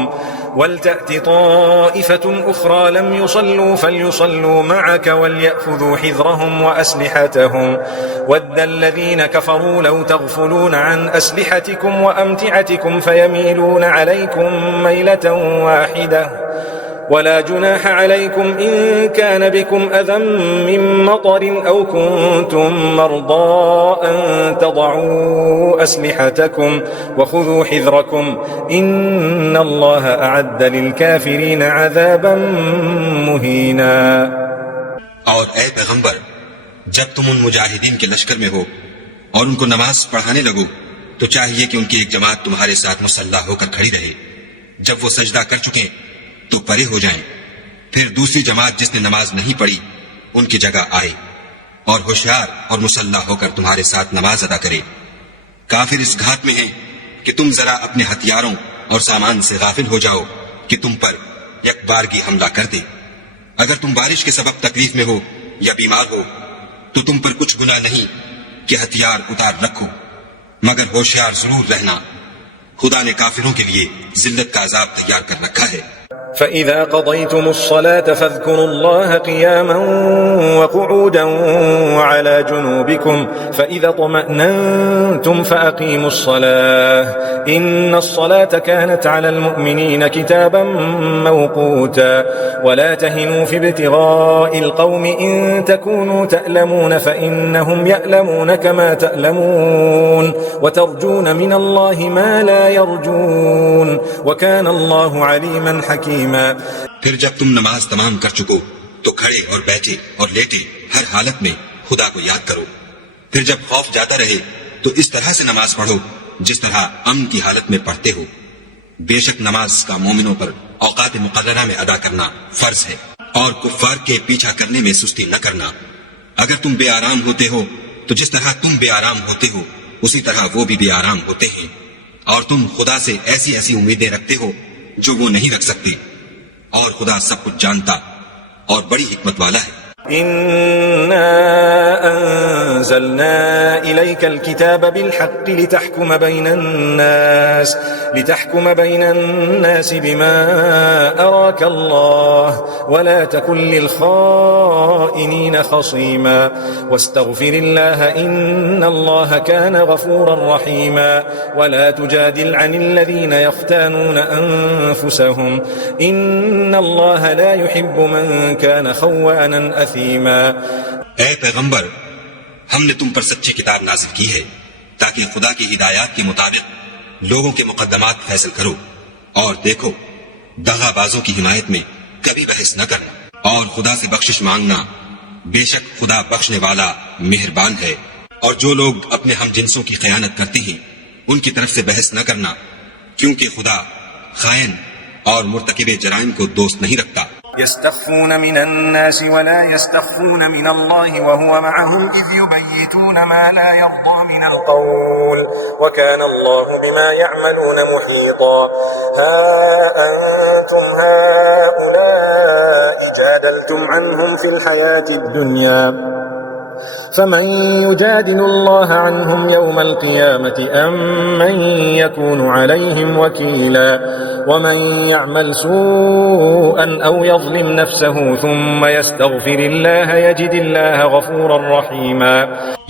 ولتأت طائفة أخرى لم يصلوا فليصلوا معك وليأخذوا حذرهم وأسلحتهم ود الذين كفروا لو تغفلون عن أسلحتكم وأمتعتكم فيميلون عليكم ميلة واحدة ولا جناح عليكم إن كان بكم أذى من مطر أو كنتم مرضى أن تضعوا أسلحتكم وخذوا حذركم إن الله أعد للكافرين عذابا مهينا۔ اور اے پیغمبر، جب تم ان مجاہدین کے لشکر میں ہو اور ان کو نماز پڑھانے لگو تو چاہیے کہ ان کی ایک جماعت تمہارے ساتھ مسلح ہو کر کھڑی رہے، جب وہ سجدہ کر چکیں تو پرے ہو جائیں، پھر دوسری جماعت جس نے نماز نہیں پڑھی ان کی جگہ آئے اور ہوشیار اور مسلح ہو کر تمہارے ساتھ نماز ادا کرے۔ کافر اس گھات میں ہیں کہ تم ذرا اپنے ہتھیاروں اور سامان سے غافل ہو جاؤ کہ تم پر یک بارگی حملہ کر دے۔ اگر تم بارش کے سبب تکلیف میں ہو یا بیمار ہو تو تم پر کچھ گناہ نہیں کہ ہتھیار اتار رکھو، مگر ہوشیار ضرور رہنا، خدا نے کافروں کے لیے ذلت کا عذاب تیار کر رکھا ہے۔ فإذا قضيتم الصلاة فاذكروا الله قياما وقعودا وعلى جنوبكم فإذا اطمأننتم فأقيموا الصلاة إن الصلاة كانت على المؤمنين كتابا موقوتا ولا تهنوا في ابتغاء القوم إن تكونوا تألمون فإنهم يألمون كما تألمون وترجون من الله ما لا يرجون وكان الله عليما حكيما۔ حكيما. پھر جب تم نماز تمام کر چکو تو کھڑے اور بیٹھے اور لیٹے ہر حالت میں خدا کو یاد کرو. پھر جب خوف جاتا رہے تو اس طرح سے نماز پڑھو جس طرح امن کی حالت میں پڑھتے ہو. بے شک نماز کا مومنوں پر اوقات مقررہ میں ادا کرنا فرض ہے، اور کفار کے پیچھا کرنے میں سستی نہ کرنا. اگر تم بے آرام ہوتے ہو تو جس طرح تم بے آرام ہوتے ہو اسی طرح وہ بھی بے آرام ہوتے ہیں، اور تم خدا سے ایسی ایسی امیدیں رکھتے ہو جو وہ نہیں رکھ سکتے، اور خدا سب کچھ جانتا اور بڑی حکمت والا ہے. إنا أنزلنا إليك الكتاب بالحق لتحكم بين الناس بما أراك الله ولا تكن للخائنين خصيما واستغفر الله إن الله كان غفورا رحيما. ولا تجادل عن الذين يختانون أنفسهم إن الله لا يحب من كان خوانا أثيما. اے پیغمبر، ہم نے تم پر سچی کتاب نازل کی ہے تاکہ خدا کی ہدایات کے مطابق لوگوں کے مقدمات فیصل کرو، اور دیکھو دغا بازوں کی حمایت میں کبھی بحث نہ کرنا، اور خدا سے بخشش مانگنا، بے شک خدا بخشنے والا مہربان ہے. اور جو لوگ اپنے ہم جنسوں کی خیانت کرتے ہیں ان کی طرف سے بحث نہ کرنا، کیونکہ خدا خائن اور مرتکب جرائم کو دوست نہیں رکھتا. يستخفون من الناس ولا يستخفون من الله وهو معهم إذ يبيتون ما لا يرضى من القول وكان الله بما يعملون محيطا. ها أنتم هؤلاء جادلتم عنهم في الحياة الدنيا فمن يجادل الله عنهم يوم القيامة أم من يكون عليهم وكيلا. ومن يعمل سوءا أو يظلم نفسه ثم يستغفر الله يجد الله غفورا رحيما.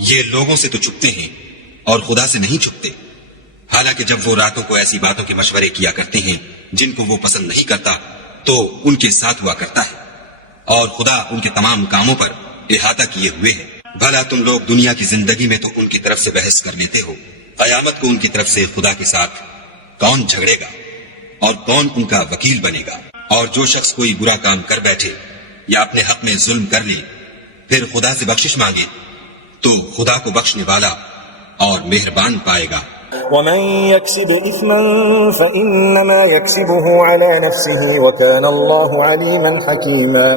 یہ لوگوں سے تو چھپتے ہیں اور خدا سے نہیں چھپتے، حالانکہ جب وہ راتوں کو ایسی باتوں کے مشورے کیا کرتے ہیں جن کو وہ پسند نہیں کرتا تو ان کے ساتھ ہوا کرتا ہے، اور خدا ان کے تمام کاموں پر احاطہ کیے ہوئے ہے. بھلا تم لوگ دنیا کی زندگی میں تو ان کی طرف سے بحث کر لیتے ہو، قیامت کو ان کی طرف سے خدا کے ساتھ کون جھگڑے گا اور کون ان کا وکیل بنے گا؟ اور جو شخص کوئی برا کام کر بیٹھے یا اپنے حق میں ظلم کر لے پھر خدا سے بخشش مانگے تو خدا کو بخشنے والا اور مہربان پائے گا. ومن يكسب إثما فإنما يكسبه على نفسه وكان الله عليما حكيما.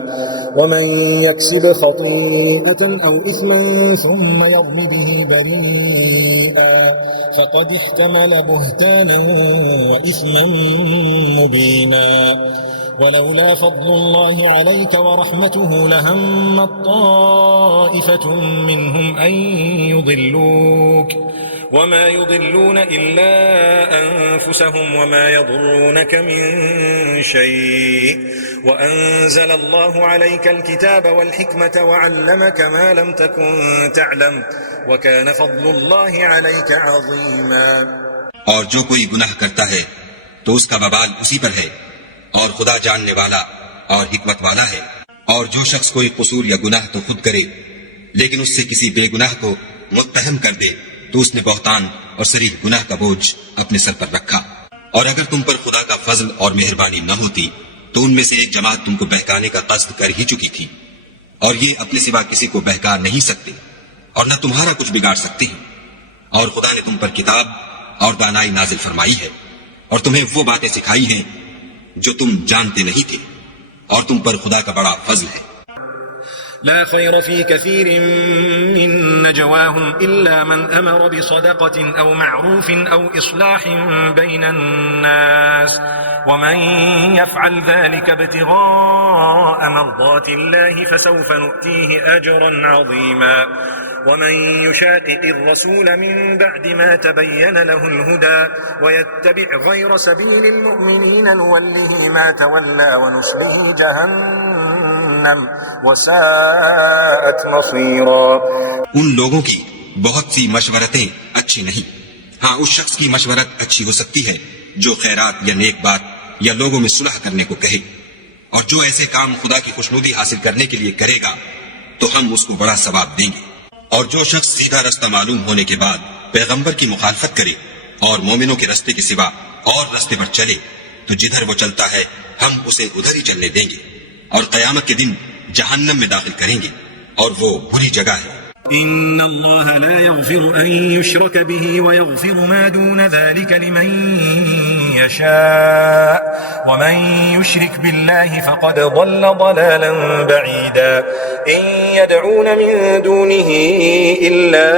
ومن يكسب خطيئة أو إثما ثم يرم به بريئا فقد احتمل بهتانا وإثما مبينا. ولولا فضل الله عليك ورحمته لهمت طائفة منهم أن يضلوك وما يضلون إلا أنفسهم وما يضرونك من شيء وأنزل الله عليك الكتاب والحكمة وعلمك ما لم تكن تعلم وكان فضل الله عليك عظيما. اور جو کوئی گناہ کرتا ہے تو اس کا وبال اسی پر ہے، اور خدا جاننے والا اور حکمت والا ہے. اور جو شخص کوئی قصور یا گناہ تو خود کرے لیکن اس سے کسی بے گناہ کو متہم کر دے تو اس نے بہتان اور صریح گناہ کا بوجھ اپنے سر پر رکھا. اور اگر تم پر خدا کا فضل اور مہربانی نہ ہوتی تو ان میں سے ایک جماعت تم کو بہکانے کا قصد کر ہی چکی تھی، اور یہ اپنے سوا کسی کو بہکا نہیں سکتے اور نہ تمہارا کچھ بگاڑ سکتے ہیں. اور خدا نے تم پر کتاب اور دانائی نازل فرمائی ہے اور تمہیں وہ باتیں سکھائی ہیں جو تم جانتے نہیں تھے، اور تم پر خدا کا بڑا فضل ہے. لا خير في كثير من نجواهم إلا من أمر بصدقة أو معروف أو إصلاح بين الناس ومن يفعل ذلك ابتغاء مرضات الله فسوف نؤتيه أجرا عظيما. ومن يشاقق الرسول من بعد ما تبين له الهدى ويتبع غير سبيل المؤمنين نوله ما تولى ونصله جهنم وساءت مصيرا. ان لوگوں کی بہت سی مشورتیں اچھی نہیں، ہاں اس شخص کی مشورت اچھی ہو سکتی ہے جو خیرات یا نیک بات یا لوگوں میں صلح کرنے کو کہے، اور جو ایسے کام خدا کی خوشنودی حاصل کرنے کے لیے کرے گا تو ہم اس کو بڑا ثواب دیں گے. اور جو شخص سیدھا رستہ معلوم ہونے کے بعد پیغمبر کی مخالفت کرے اور مومنوں کے رستے کے سوا اور رستے پر چلے تو جدھر وہ چلتا ہے ہم اسے ادھر ہی چلنے دیں گے اور قیامت کے دن جہنم میں داخل کریں گے اور وہ بری جگہ ہے۔ إن الله لا يغفر أن يشرك به ويغفر ما دون ذلك لمن يشاء ومن يشرك بالله فقد ضل ضلالا بعيدا إن يدعون من دونه إلا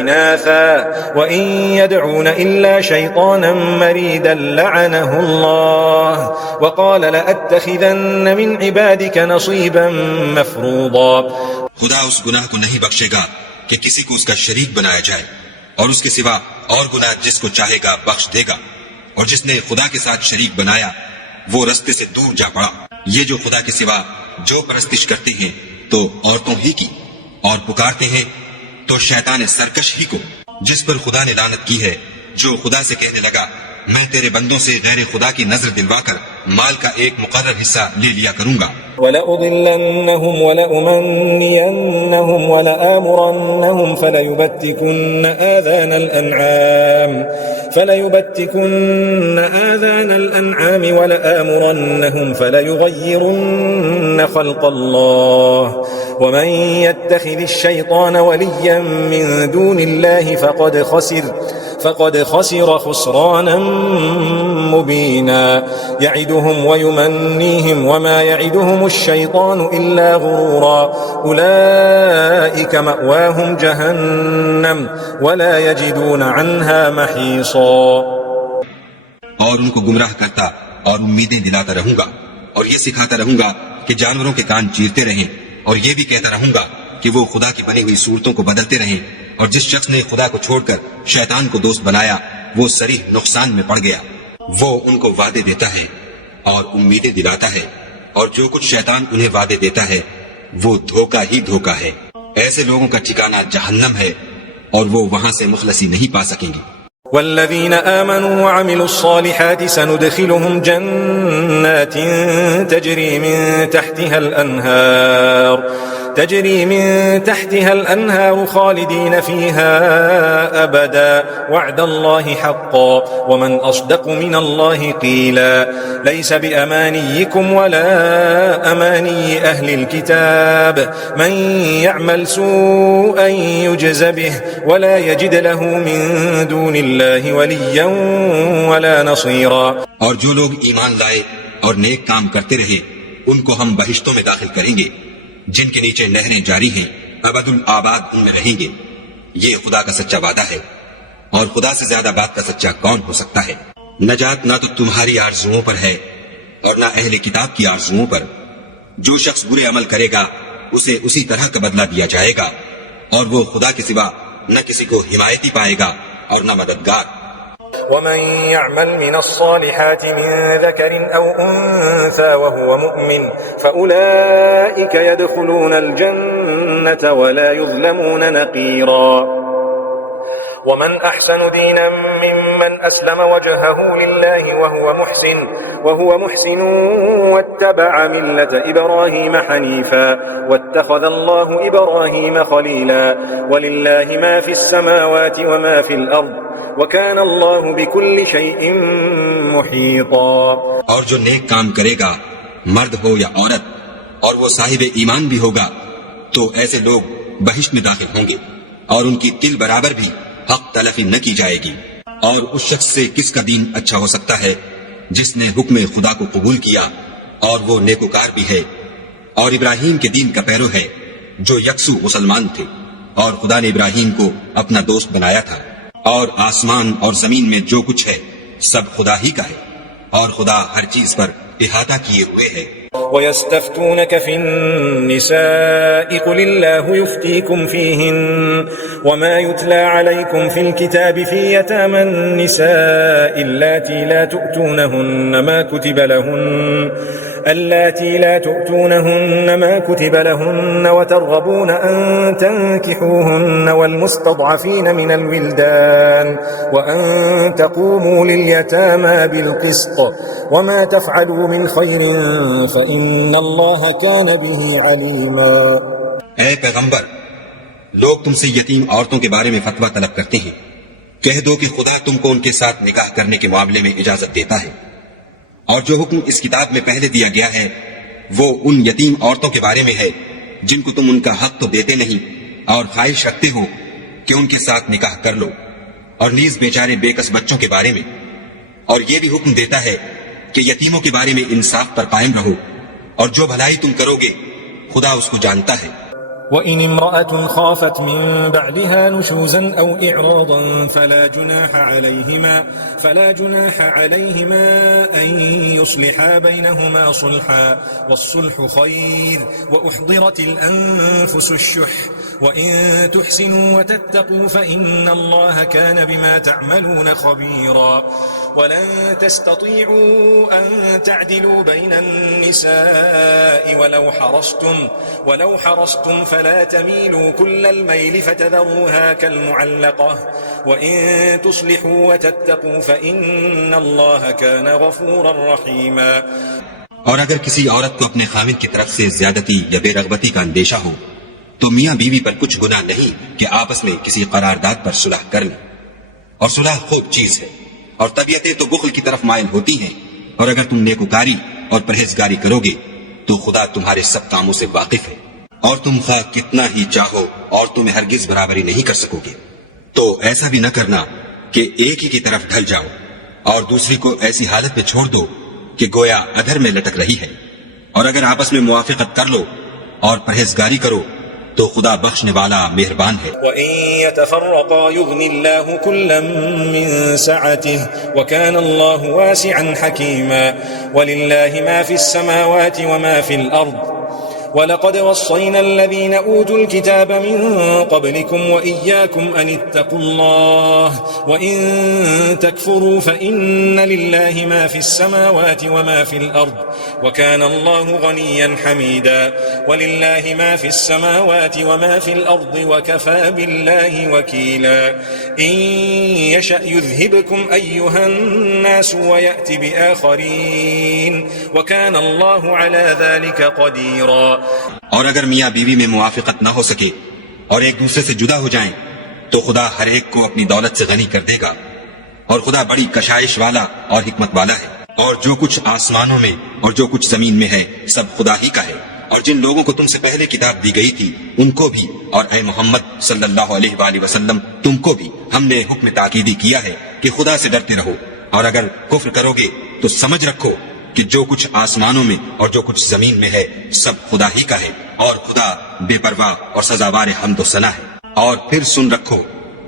إناثا وإن يدعون إلا شيطانا مريدا لعنه الله وقال لأتخذن من عبادك نصيبا مفروضا۔ خدا اس گناہ کو نہیں بخشے گا کہ کسی کو اس کا شریک بنایا جائے، اور اس کے سوا اور گناہ جس کو چاہے گا بخش دے گا، اور جس نے خدا کے ساتھ شریک بنایا وہ رستے سے دور جا پڑا۔ یہ جو خدا کے سوا جو پرستش کرتے ہیں تو عورتوں ہی کی، اور پکارتے ہیں تو شیطان سرکش ہی کو، جس پر خدا نے لعنت کی ہے، جو خدا سے کہنے لگا میں تیرے بندوں سے غیر خدا کی نظر دلوا کر مال کا ایک مقرر حصہ لے لیا کروں گا۔ وَلَأُضِلَّنَّهُمْ وَلَأُمَنِّيَنَّهُمْ وَلَآمُرَنَّهُمْ فَلَيُبَتِّكُنَّ آذَانَ الْأَنْعَامِ وَلَآمُرَنَّهُمْ فَلَيُغَيِّرُنَّ خَلْقَ اللَّهِ وَمَنْ يَتَّخِذِ الشَّيْطَانَ وَلِيًّا مِّن دُونِ اللَّهِ فقد خسر خسرانا مبينا يعدهم ويمنيهم وما يعدهم الشيطان إلا غرورا أولئك مأواهم جهنم ولا يجدون عنها محيصا۔ اور ان کو گمراہ کرتا اور امیدیں دلاتا رہوں گا، اور یہ سکھاتا رہوں گا کہ جانوروں کے کان چیرتے رہیں، اور یہ بھی کہتا رہوں گا کہ وہ خدا کی بنی ہوئی صورتوں کو بدلتے رہیں، اور جس شخص نے خدا کو چھوڑ کر شیطان کو دوست بنایا وہ صریح نقصان میں پڑ گیا۔ وہ ان کو وعدے دیتا ہے اور امیدیں دلاتا ہے، اور جو کچھ شیطان انہیں وعدے دیتا ہے وہ دھوکہ ہی دھوکہ ہے۔ ایسے لوگوں کا ٹھکانہ جہنم ہے اور وہ وہاں سے مخلصی نہیں پا سکیں گے۔ والذين آمنوا وعملوا الصالحات سندخلهم جنات تجري من تحتها الأنهار خالدين فيها أبدا وعد الله حقا ومن أصدق من الله قيلا ليس بأمانيكم ولا أماني أهل الكتاب من يعمل سوءا يجز به ولا يجد له من دون الله وليا ولا نصيرا۔ اور جو لوگ ایمان لائے اور نیک کام کرتے رہے ان کو ہم بہشتوں میں داخل کریں گے جن کے نیچے نہریں جاری ہیں، ابد الآباد ان میں رہیں گے۔ یہ خدا کا سچا وعدہ ہے، اور خدا سے زیادہ بات کا سچا کون ہو سکتا ہے؟ نجات نہ تو تمہاری آرزوؤں پر ہے اور نہ اہل کتاب کی آرزوؤں پر۔ جو شخص برے عمل کرے گا اسے اسی طرح کا بدلہ دیا جائے گا، اور وہ خدا کے سوا نہ کسی کو حمایتی پائے گا اور نہ مددگار۔ ومن يعمل من الصالحات من ذكر أو أنثى وهو مؤمن فأولئك يدخلون الجنة ولا يظلمون نقيرا۔ ومن أحسن دينا ممن أسلم وجهه لله وهو محسن واتبع ملة إبراهيم حنيفا واتخذ الله إبراهيم خليلا ولله ما في السماوات وما في الأرض وكان الله بكل شيء محيطا۔ اور جو نیک کام کرے گا مرد ہو یا عورت اور وہ صاحب ایمان بھی ہوگا تو ایسے لوگ بہشت میں داخل ہوں گے، اور ان کی تل برابر بھی حق تلفی نہ کی جائے گی۔ اور اس شخص سے کس کا دین اچھا ہو سکتا ہے جس نے حکم خدا کو قبول کیا اور وہ نیکوکار بھی ہے، اور ابراہیم کے دین کا پیرو ہے جو یکسو مسلمان تھے، اور خدا نے ابراہیم کو اپنا دوست بنایا تھا۔ اور آسمان اور زمین میں جو کچھ ہے سب خدا ہی کا ہے، اور خدا ہر چیز پر احاطہ کیے ہوئے ہے۔ ويستفتونك في النساء قل الله يفتيكم فيهن وما يتلى عليكم في الكتاب في يتامى النساء اللاتي لا تؤتونهن ما كتب لهن وترغبون أن تنكحوهن والمستضعفين من الولدان وأن تقوموا لليتامى بالقسط وما تفعلوا من خير فإن الله كان به عليما۔ اے پیغمبر، لوگ تم سے یتیم عورتوں کے بارے میں فتویٰ طلب کرتے ہیں، کہہ دو کہ خدا تم کو ان کے ساتھ نکاح کرنے کے معاملے میں اجازت دیتا ہے، اور جو حکم اس کتاب میں پہلے دیا گیا ہے وہ ان یتیم عورتوں کے بارے میں ہے جن کو تم ان کا حق تو دیتے نہیں اور خواہش رکھتے ہو کہ ان کے ساتھ نکاح کر لو، اور نیز بیچارے بے کس بچوں کے بارے میں، اور یہ بھی حکم دیتا ہے کہ یتیموں کے بارے میں انصاف پر قائم رہو، اور جو بھلائی تم کرو گے خدا اس کو جانتا ہے۔ وإن امرأة خافت من بعدها نشوزا أو إعراضا فلا جناح عليهما أن يصلحا بينهما صلحا والصلح خير وأحضرت الأنفس الشح وإن تحسنوا وتتقوا فإن الله كان بما تعملون خبيرا ولن تستطيعوا أن تعدلوا بين النساء ولو حرصتم فلا تميلوا كل الميل فتذروها كالمعلقة وإن تصلحوا وتتقوا فإن الله كان غفورا رحيما۔ اور اگر کسی عورت کو اپنے خامد کی طرف سے زیادتی یا بے رغبتی کا اندیشہ ہو تو میاں بیوی پر کچھ گناہ نہیں کہ آپس میں کسی قرارداد پر صلح کر لیں، اور صلح خوب چیز ہے، اور طبیعتیں تو بخل کی طرف مائل ہوتی ہیں، اور اگر تم نیکوکاری اور پرہیزگاری کرو گے تو خدا تمہارے سب کاموں سے واقف ہے، اور تم خواہ کتنا ہی چاہو عورتوں میں ہرگز برابری نہیں کر سکو گے۔ تو ایسا بھی نہ کرنا کہ ایک ہی کی طرف ڈھل جاؤ اور دوسری کو ایسی حالت میں چھوڑ دو کہ گویا ادھر میں لٹک رہی ہے، اور اگر آپس میں موافقت کر لو اور پرہیزگاری کرو تو خدا بخشنے والا مہربان ہے۔ وَإِن يَتَفَرَّقَا يُغْنِ اللَّهُ كُلًّا مِّن سَعَتِهِ وَكَانَ اللَّهُ وَاسِعًا حَكِيمًا وَلِلَّهِ مَا فِي السَّمَاوَاتِ وَمَا فِي الْأَرْضِ وَلَقَدْ وَصَّيْنَا الَّذِينَ أُوتُوا الْكِتَابَ مِن قَبْلِكُمْ وَإِيَّاكُمْ أَنِ اتَّقُوا اللَّهَ وَإِن تَكْفُرُوا فَإِنَّ لِلَّهِ مَا فِي السَّمَاوَاتِ وَمَا فِي الْأَرْضِ وَكَانَ اللَّهُ غَنِيًّا حَمِيدًا وَلِلَّهِ مَا فِي السَّمَاوَاتِ وَمَا فِي الْأَرْضِ وَكَفَى بِاللَّهِ وَكِيلًا إِن يَشَأْ يُذْهِبْكُمْ أَيُّهَا النَّاسُ وَيَأْتِ بِآخَرِينَ وَكَانَ اللَّهُ عَلَى ذَلِكَ قَدِيرًا۔ اور اگر میاں بیوی میں موافقت نہ ہو سکے اور ایک دوسرے سے جدا ہو جائیں تو خدا ہر ایک کو اپنی دولت سے غنی کر دے گا، اور خدا بڑی کشائش والا اور حکمت والا ہے، اور جو کچھ آسمانوں میں اور جو کچھ زمین میں ہے سب خدا ہی کا ہے۔ اور جن لوگوں کو تم سے پہلے کتاب دی گئی تھی ان کو بھی، اور اے محمد صلی اللہ علیہ وآلہ وسلم تم کو بھی ہم نے حکم تاکیدی کیا ہے کہ خدا سے ڈرتے رہو، اور اگر کفر کرو گے تو سمجھ رکھو کہ جو کچھ آسمانوں میں اور جو کچھ زمین میں ہے سب خدا ہی کا ہے، اور خدا بے پرواہ اور سزاوار حمد و ثنا ہے۔ اور پھر سن رکھو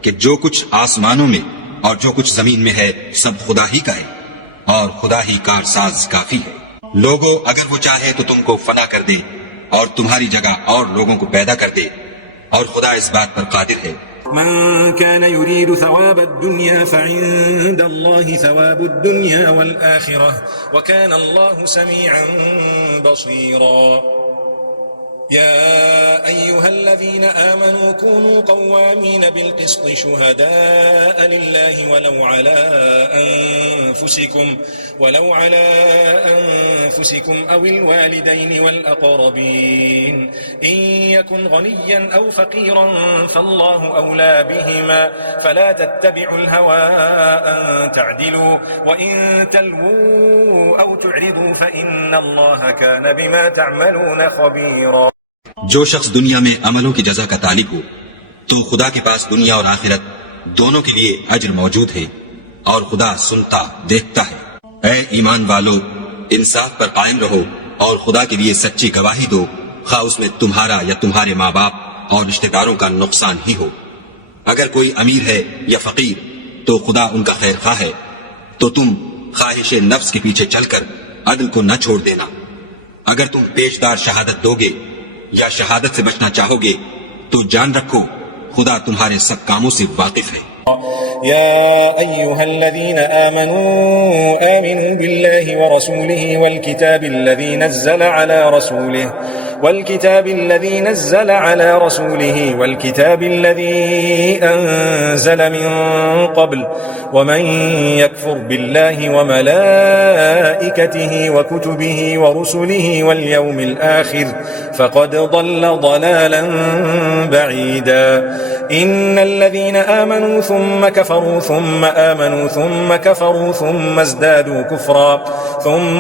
کہ جو کچھ آسمانوں میں اور جو کچھ زمین میں ہے سب خدا ہی کا ہے، اور خدا ہی کارساز کافی ہے۔ لوگوں اگر وہ چاہے تو تم کو فنا کر دے اور تمہاری جگہ اور لوگوں کو پیدا کر دے، اور خدا اس بات پر قادر ہے۔ من كان يريد ثواب الدنيا فعند الله ثواب الدنيا والآخرة وكان الله سميعا بصيرا۔ يا أيها الذين آمنوا كونوا قوامين بالقسط شهداء لله ولو على أنفسكم أو الوالدين والأقربين إن يكن غنيا أو فقيرا فالله أولى بهما فلا تتبعوا الهوى أن تعدلوا وإن تلووا أو تعرضوا فإن الله كان بما تعملون خبيرا۔ جو شخص دنیا میں عملوں کی جزا کا طالب ہو تو خدا کے پاس دنیا اور آخرت دونوں کے لیے اجر موجود ہے، اور خدا سنتا دیکھتا ہے۔ اے ایمان والو، انصاف پر قائم رہو اور خدا کے لیے سچی گواہی دو، خواہ اس میں تمہارا یا تمہارے ماں باپ اور رشتہ داروں کا نقصان ہی ہو۔ اگر کوئی امیر ہے یا فقیر تو خدا ان کا خیر خواہ ہے، تو تم خواہش نفس کے پیچھے چل کر عدل کو نہ چھوڑ دینا۔ اگر تم پیشدار شہادت دو گے یا شہادت سے بچنا چاہو گے تو جان رکھو خدا تمہارے سب کاموں سے واقف ہے۔ يا أيها الذين آمنوا بالله ورسوله والكتاب الذي نزل على رسوله والكتاب الذي نزل على رسوله والكتاب الذي أنزل من قبل ومن يكفر بالله وملائكته وكتبه ورسله واليوم الآخر فقد ضل ضلالا بعيدا إن الذين آمنوا ثم كفروا ثم آمنوا ثم كفروا ثم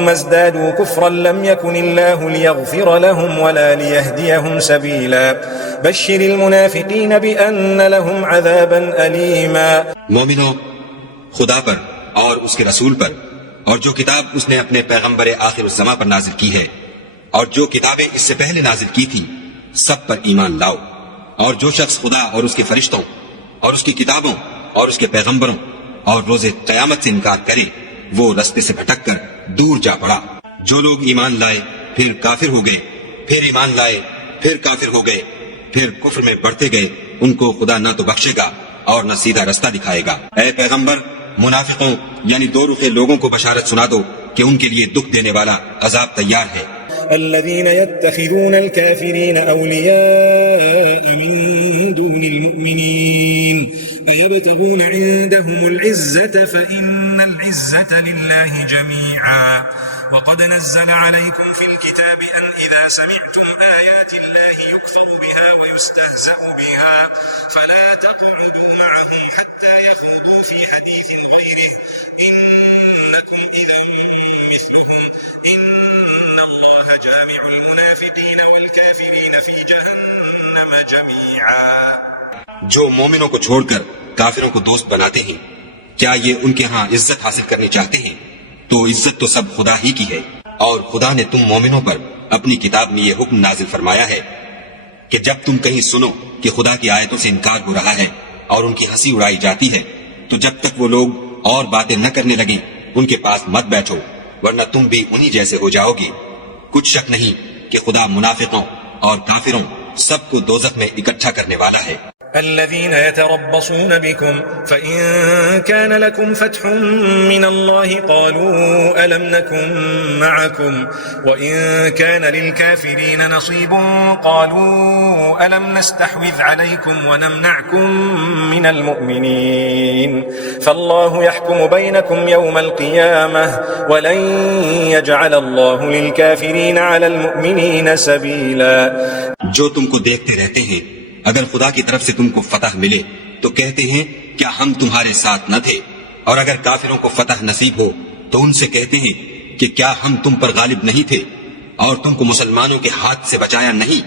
ازدادوا كفرا لم يكن الله ليغفر لهم ولا ليهديهم سبيلا بشر المنافقين بأن لهم عذابا أليما. مومنو، خدا پر اور اس کے رسول پر اور جو کتاب اس نے اپنے پیغمبر آخر الزماں پر نازل کی ہے اور جو کتابیں اس سے پہلے نازل کی تھی سب پر ایمان لاؤ. اور جو شخص خدا اور اس کے فرشتوں اور اس کی کتابوں اور اس کے پیغمبروں اور روز قیامت سے انکار کرے وہ رستے سے بھٹک کر دور جا پڑا. جو لوگ ایمان لائے پھر کافر ہو گئے، پھر ایمان لائے پھر کافر ہو گئے، پھر کفر میں بڑھتے گئے، ان کو خدا نہ تو بخشے گا اور نہ سیدھا رستہ دکھائے گا. اے پیغمبر، منافقوں یعنی دو رخے لوگوں کو بشارت سنا دو کہ ان کے لیے دکھ دینے والا عذاب تیار ہے. الذين يتخذون الكافرين أولياء من دون المؤمنين أيبتغون عندهم العزة فإن العزة لله جميعا وقد نزل عليكم في الكتاب أن إذا سمعتم آيات الله يكفر بها ويستهزأ بها فلا تقعدوا معهم حتى يخوضوا في حديث غيره إنكم إذا مثلهم إن الله جامع المنافقين والكافرين في جهنم جميعا. جو مومنوں کو چھوڑ کر کافروں کو دوست بناتے ہیں، کیا یہ ان کے ہاں عزت حاصل کرنی چاہتے ہیں؟ تو عزت تو سب خدا ہی کی ہے. اور خدا نے تم مومنوں پر اپنی کتاب میں یہ حکم نازل فرمایا ہے کہ جب تم کہیں سنو کہ خدا کی آیتوں سے انکار ہو رہا ہے اور ان کی ہنسی اڑائی جاتی ہے تو جب تک وہ لوگ اور باتیں نہ کرنے لگیں ان کے پاس مت بیٹھو ورنہ تم بھی انہی جیسے ہو جاؤ گی. کچھ شک نہیں کہ خدا منافقوں اور کافروں سب کو دوزخ میں اکٹھا کرنے والا ہے. الذين يتربصون بكم فإن كان لكم فتح من الله قالوا ألم نكن معكم وإن كان للكافرين نصيب قالوا ألم نستحوذ عليكم ونمنعكم من المؤمنين فالله يحكم بينكم يوم القيامة ولن يجعل الله للكافرين على المؤمنين سبيلا. جو تم کو دیکھتے رہتے ہیں اگر خدا کی طرف سے تم کو فتح ملے تو کہتے ہیں کیا ہم تمہارے ساتھ نہ تھے، اور اگر کافروں کو فتح نصیب ہو تو ان سے کہتے ہیں کہ کیا ہم تم پر غالب نہیں تھے اور تم کو مسلمانوں کے ہاتھ سے بچایا نہیں.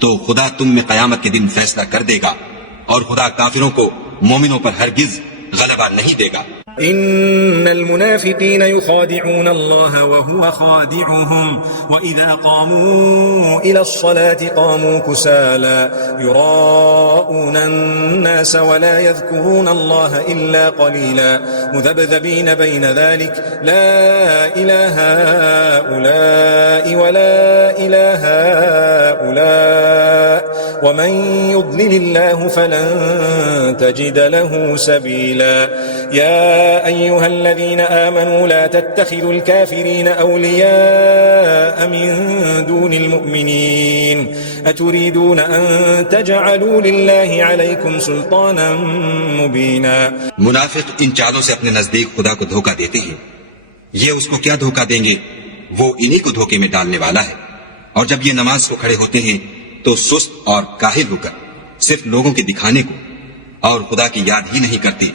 تو خدا تم میں قیامت کے دن فیصلہ کر دے گا اور خدا کافروں کو مومنوں پر ہرگز غلبہ نہیں دے گا. إن المنافقين يخادعون الله وهو خادعهم وإذا قاموا إلى الصلاة قاموا كسالى يراءون الناس ولا يذكرون الله إلا قليلا مذبذبين بين ذلك لا إله هؤلاء ولا إله هؤلاء ومن يضلل الله فلن تجد له سبيلا. يا أيها الذين آمنوا لا تتخذوا الكافرين أولياء من دون المؤمنين أتريدون أن تجعلوا لله عليكم سلطانا مبينا. منافق ان چالوں سے اپنے نزدیک خدا کو دھوکہ دیتے ہیں. یہ اس کو کیا دھوکہ دیں گے، وہ انہی کو دھوکے میں ڈالنے والا ہے. اور جب یہ نماز کو کھڑے ہوتے ہیں تو سست اور کاہل ہو کر صرف لوگوں کے دکھانے کو اور خدا کی یاد ہی نہیں کرتے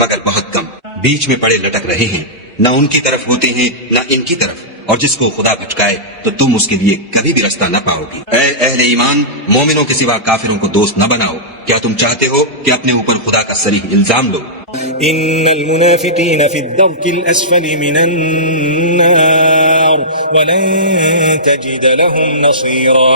مگر بہت کم. بیچ میں پڑے لٹک رہے ہیں، نہ ان کی طرف ہوتے ہیں نہ ان کی طرف، اور جس کو خدا بھٹکائے تو تم اس کے لیے کبھی بھی رستہ نہ پاؤ گی. اے اہل ایمان، مومنوں کے سوا کافروں کو دوست نہ بناؤ. کیا تم چاہتے ہو کہ اپنے اوپر خدا کا صریح الزام لو؟ إن المنافقين في الدرك الأسفل من النار ولن تجد لهم نصيرا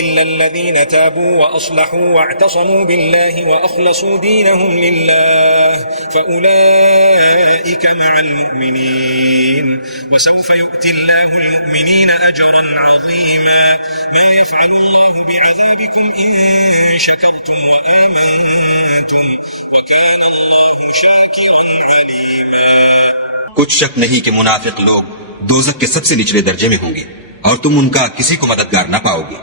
إلا الذين تابوا وأصلحوا واعتصموا بالله وأخلصوا دينهم لله فأولئك مع المؤمنين وسوف يؤتي الله المؤمنين أجرا عظيما. ما يفعل الله بعذابكم إن شكرتم وآمنتم وكان الله شاكرا عليما. کچھ شک نہیں کہ منافق لوگ دوزخ کے سب سے نچلے درجے میں ہوں گے اور تم ان کا کسی کو مددگار نہ پاؤ گے.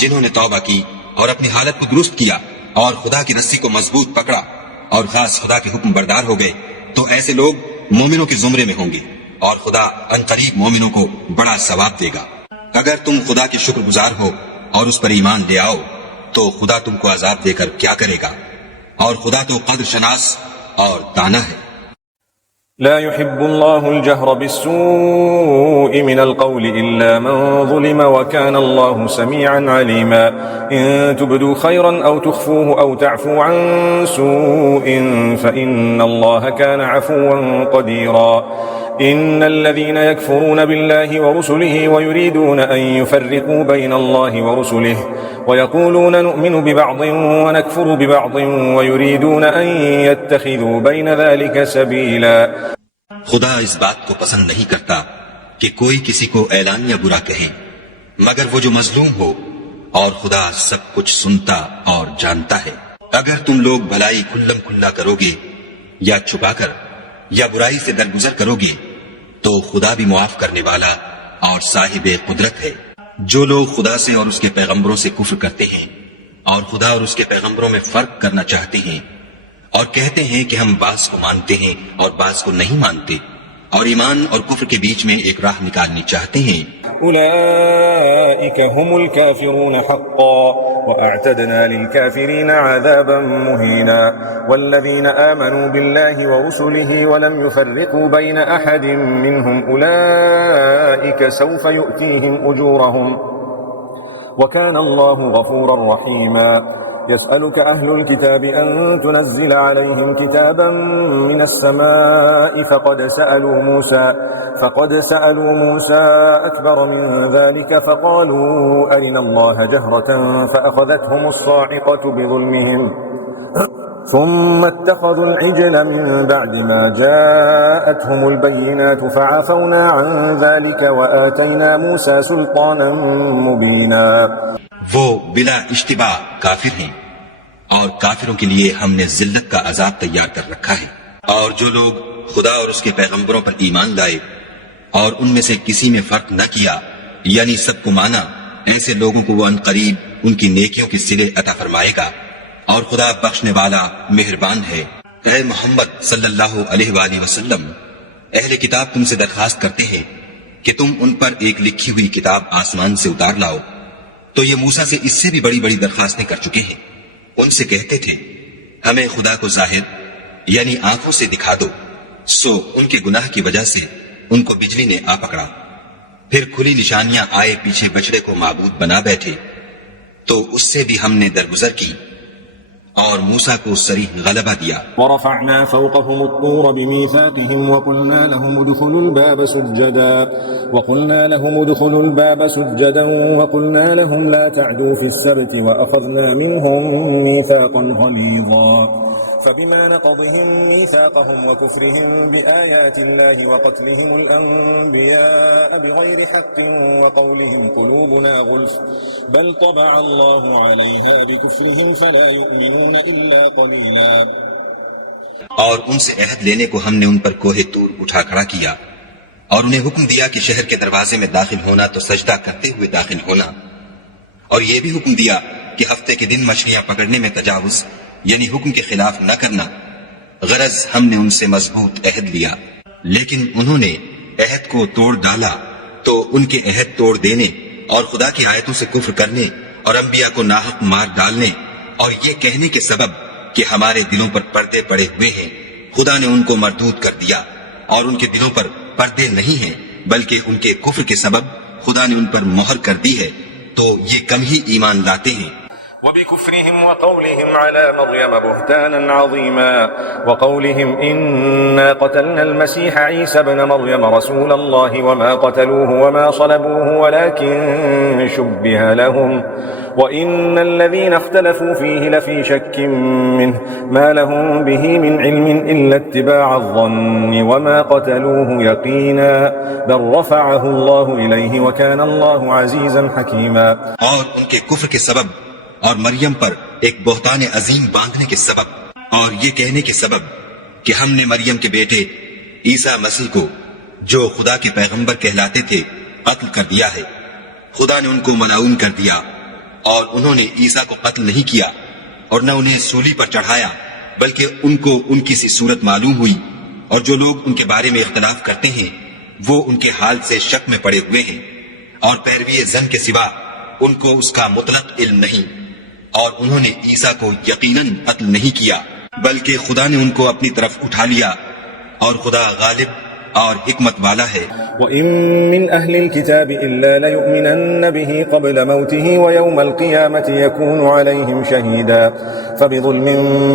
جنہوں نے توبہ کی اور اپنی حالت کو درست کیا اور خدا کی رسی کو مضبوط پکڑا اور خاص خدا کے حکم بردار ہو گئے، تو ایسے لوگ مومنوں کے زمرے میں ہوں گے اور خدا عنقریب مومنوں کو بڑا ثواب دے گا۔ اگر تم خدا کے شکر گزار ہو اور اس پر ایمان لے آؤ تو خدا تم کو عذاب دے کر کیا کرے گا، اور خدا تو قدر شناس اور دانا ہے۔ لا يحب الله الجهر بالسوء من القول إلا من ظلم وكان الله سميعا عليما إن تبدوا خيرا أو تخفوه أو تعفو عن سوء فإن الله كان عفوا قديرا إن الذين يكفرون بالله ورسله ويريدون أن يفرقوا بين الله ورسله ويقولون نؤمن ببعض ونكفر ببعض ويريدون أن يتخذوا بين ذلك سبيلا۔ خدا اس بات کو پسند نہیں کرتا کہ کوئی کسی کو اعلانیہ برا کہے مگر وہ جو مظلوم ہو، اور خدا سب کچھ سنتا اور جانتا ہے۔ اگر تم لوگ بھلائی کھلم کھلا کرو گے یا چھپا کر یا برائی سے درگزر کرو گے تو خدا بھی معاف کرنے والا اور صاحب قدرت ہے۔ جو لوگ خدا سے اور اس کے پیغمبروں سے کفر کرتے ہیں اور خدا اور اس کے پیغمبروں میں فرق کرنا چاہتے ہیں اور کہتے ہیں کہ ہم بعض کو مانتے ہیں اور بعض کو نہیں مانتے، اور ایمان اور کفر کے بیچ میں ایک راہ نکالنی چاہتے ہیں، أولئك هم الكافرون حقا وأعتدنا للكافرين عذابا مهينا والذين آمنوا بالله ورسله ولم يفرقوا بين أحد منهم أولئك سوف يؤتيهم أجورهم وكان الله غفورا رحيما يسألك أهل الكتاب أن تنزل عليهم كتابا من السماء فقد سألوا موسى أكبر من ذلك فقالوا أرنا الله جهرة فأخذتهم الصاعقة بظلمهم ثم اتخذوا العجل من بعد ما جاءتهم البينات فعفونا عن ذلك وآتينا موسى سلطانا مبينا۔ وہ بلا اشتباہ کافر ہیں اور کافروں کے لیے ہم نے ذلت کا عذاب تیار کر رکھا ہے۔ اور جو لوگ خدا اور اس کے پیغمبروں پر ایمان لائے اور ان میں سے کسی میں فرق نہ کیا یعنی سب کو مانا، ایسے لوگوں کو وہ عنقریب ان کی نیکیوں کے صلے عطا فرمائے گا، اور خدا بخشنے والا مہربان ہے۔ اے محمد صلی اللہ علیہ وآلہ وسلم، اہل کتاب تم سے درخواست کرتے ہیں کہ تم ان پر ایک لکھی ہوئی کتاب آسمان سے اتار لاؤ، تو یہ موسیٰ سے اس سے بھی بڑی بڑی درخواستیں کر چکے ہیں۔ ان سے کہتے تھے ہمیں خدا کو ظاہر یعنی آنکھوں سے دکھا دو، سو ان کے گناہ کی وجہ سے ان کو بجلی نے آ پکڑا، پھر کھلی نشانیاں آئے پیچھے بچڑے کو معبود بنا بیٹھے، تو اس سے بھی ہم نے درگزر کی اور موسیٰ کو صریح غلبہ دیا۔ ورفعنا فوقهم الطور بميثاقهم وقلنا لهم ادخلوا الباب سجدا وقلنا لهم لا تعدوا في السبت وأخذنا منهم ميثاقا غليظا فبما نقضهم ميثاقهم وكفرهم بآيات الله وقتلهم الأنبياء بغير حق وقولهم قلوبنا غلف بل طبع الله عليها بكفرهم فلا يؤمنون إلا قليلا۔ اور ان سے عہد لینے کو ہم نے ان پر کوہ طور اٹھا کھڑا کیا اور انہیں حکم دیا کہ شہر کے دروازے میں داخل ہونا تو سجدہ کرتے ہوئے داخل ہونا، اور یہ بھی حکم دیا کہ ہفتے کے دن مچھلیاں پکڑنے میں تجاوز یعنی حکم کے خلاف نہ کرنا، غرض ہم نے ان سے مضبوط عہد لیا، لیکن انہوں نے عہد کو توڑ ڈالا، تو ان کے عہد توڑ دینے اور خدا کی آیتوں سے کفر کرنے اور انبیاء کو ناحق مار ڈالنے اور یہ کہنے کے سبب کہ ہمارے دلوں پر پردے پڑے ہوئے ہیں، خدا نے ان کو مردود کر دیا، اور ان کے دلوں پر پردے نہیں ہیں بلکہ ان کے کفر کے سبب خدا نے ان پر مہر کر دی ہے، تو یہ کم ہی ایمان لاتے ہیں۔ وبكفرهم وقولهم على مريم بهتانا عظيما وقولهم إنا قتلنا المسيح عيسى ابن مريم رسول الله وما قتلوه وما صلبوه ولكن شبه لهم وإن الذين اختلفوا فيه لفي شك منه ما لهم به من علم إلا اتباع الظن وما قتلوه يقينا بل رفعه الله إليه وكان الله عزيزا حكيما۔ اور ان کے کفر کے سبب اور مریم پر ایک بہتان عظیم باندھنے کے سبب اور یہ کہنے کے سبب کہ ہم نے مریم کے بیٹے عیسیٰ مسیح کو جو خدا کے پیغمبر کہلاتے تھے قتل کر دیا ہے، خدا نے ان کو ملعون کر دیا اور انہوں نے عیسیٰ کو قتل نہیں کیا اور نہ انہیں سولی پر چڑھایا، بلکہ ان کو ان کی سی صورت معلوم ہوئی، اور جو لوگ ان کے بارے میں اختلاف کرتے ہیں وہ ان کے حال سے شک میں پڑے ہوئے ہیں، اور پیروی زن کے سوا ان کو اس کا مطلق علم نہیں، اور انہوں نے عیسیٰ کو یقیناً قتل نہیں کیا بلکہ خدا نے ان کو اپنی طرف اٹھا لیا، اور خدا غالب اور حکمت والا ہے۔ وَإِن مِّنْ أَهْلِ الْكِتَابِ إِلَّا لَيُؤْمِنَنَّ بِهِ قَبْلَ مَوْتِهِ وَيَوْمَ الْقِيَامَةِ يَكُونُ عَلَيْهِمْ شَهِيدًا فَبِظُلْمٍ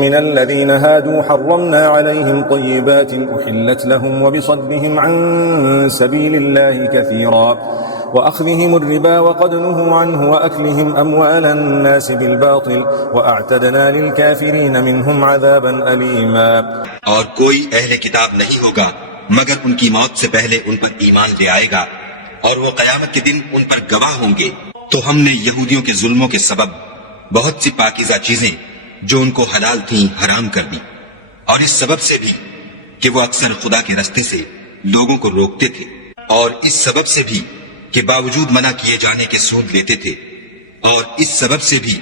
مِّنَ الَّذِينَ هَادُوا حَرَّمْنَا عَلَيْهِمْ طَيِّبَاتٍ أُحِلَّتْ لَهُمْ وَبِصَدِّهِمْ عَن سَبِيلِ اللَّهِ كَثِيرًا وَأَخْذِهِمُ الرِّبَا وَقَدْ نُهُوا عَنْهُ وَأَكْلِهِمْ أَمْوَالَ النَّاسِ بِالْبَاطِلِ وَأَعْتَدْنَا لِلْكَافِرِينَ مِنْهُمْ عَذَابًا أَلِيمًا۔ اور کوئی اہل کتاب نہیں ہوگا مگر ان کی موت سے پہلے ان پر ایمان لے آئے گا، اور وہ قیامت کے دن ان پر گواہ ہوں گے۔ تو ہم نے یہودیوں کے ظلموں کے سبب بہت سی پاکیزہ چیزیں جو ان کو حلال تھیں حرام کر دی، اور اس سبب سے بھی کہ وہ اکثر خدا کے رستے سے لوگوں کو روکتے تھے، اور اس سبب سے بھی کہ باوجود منع کیے جانے کے سود لیتے تھے، اور اس سبب سے بھی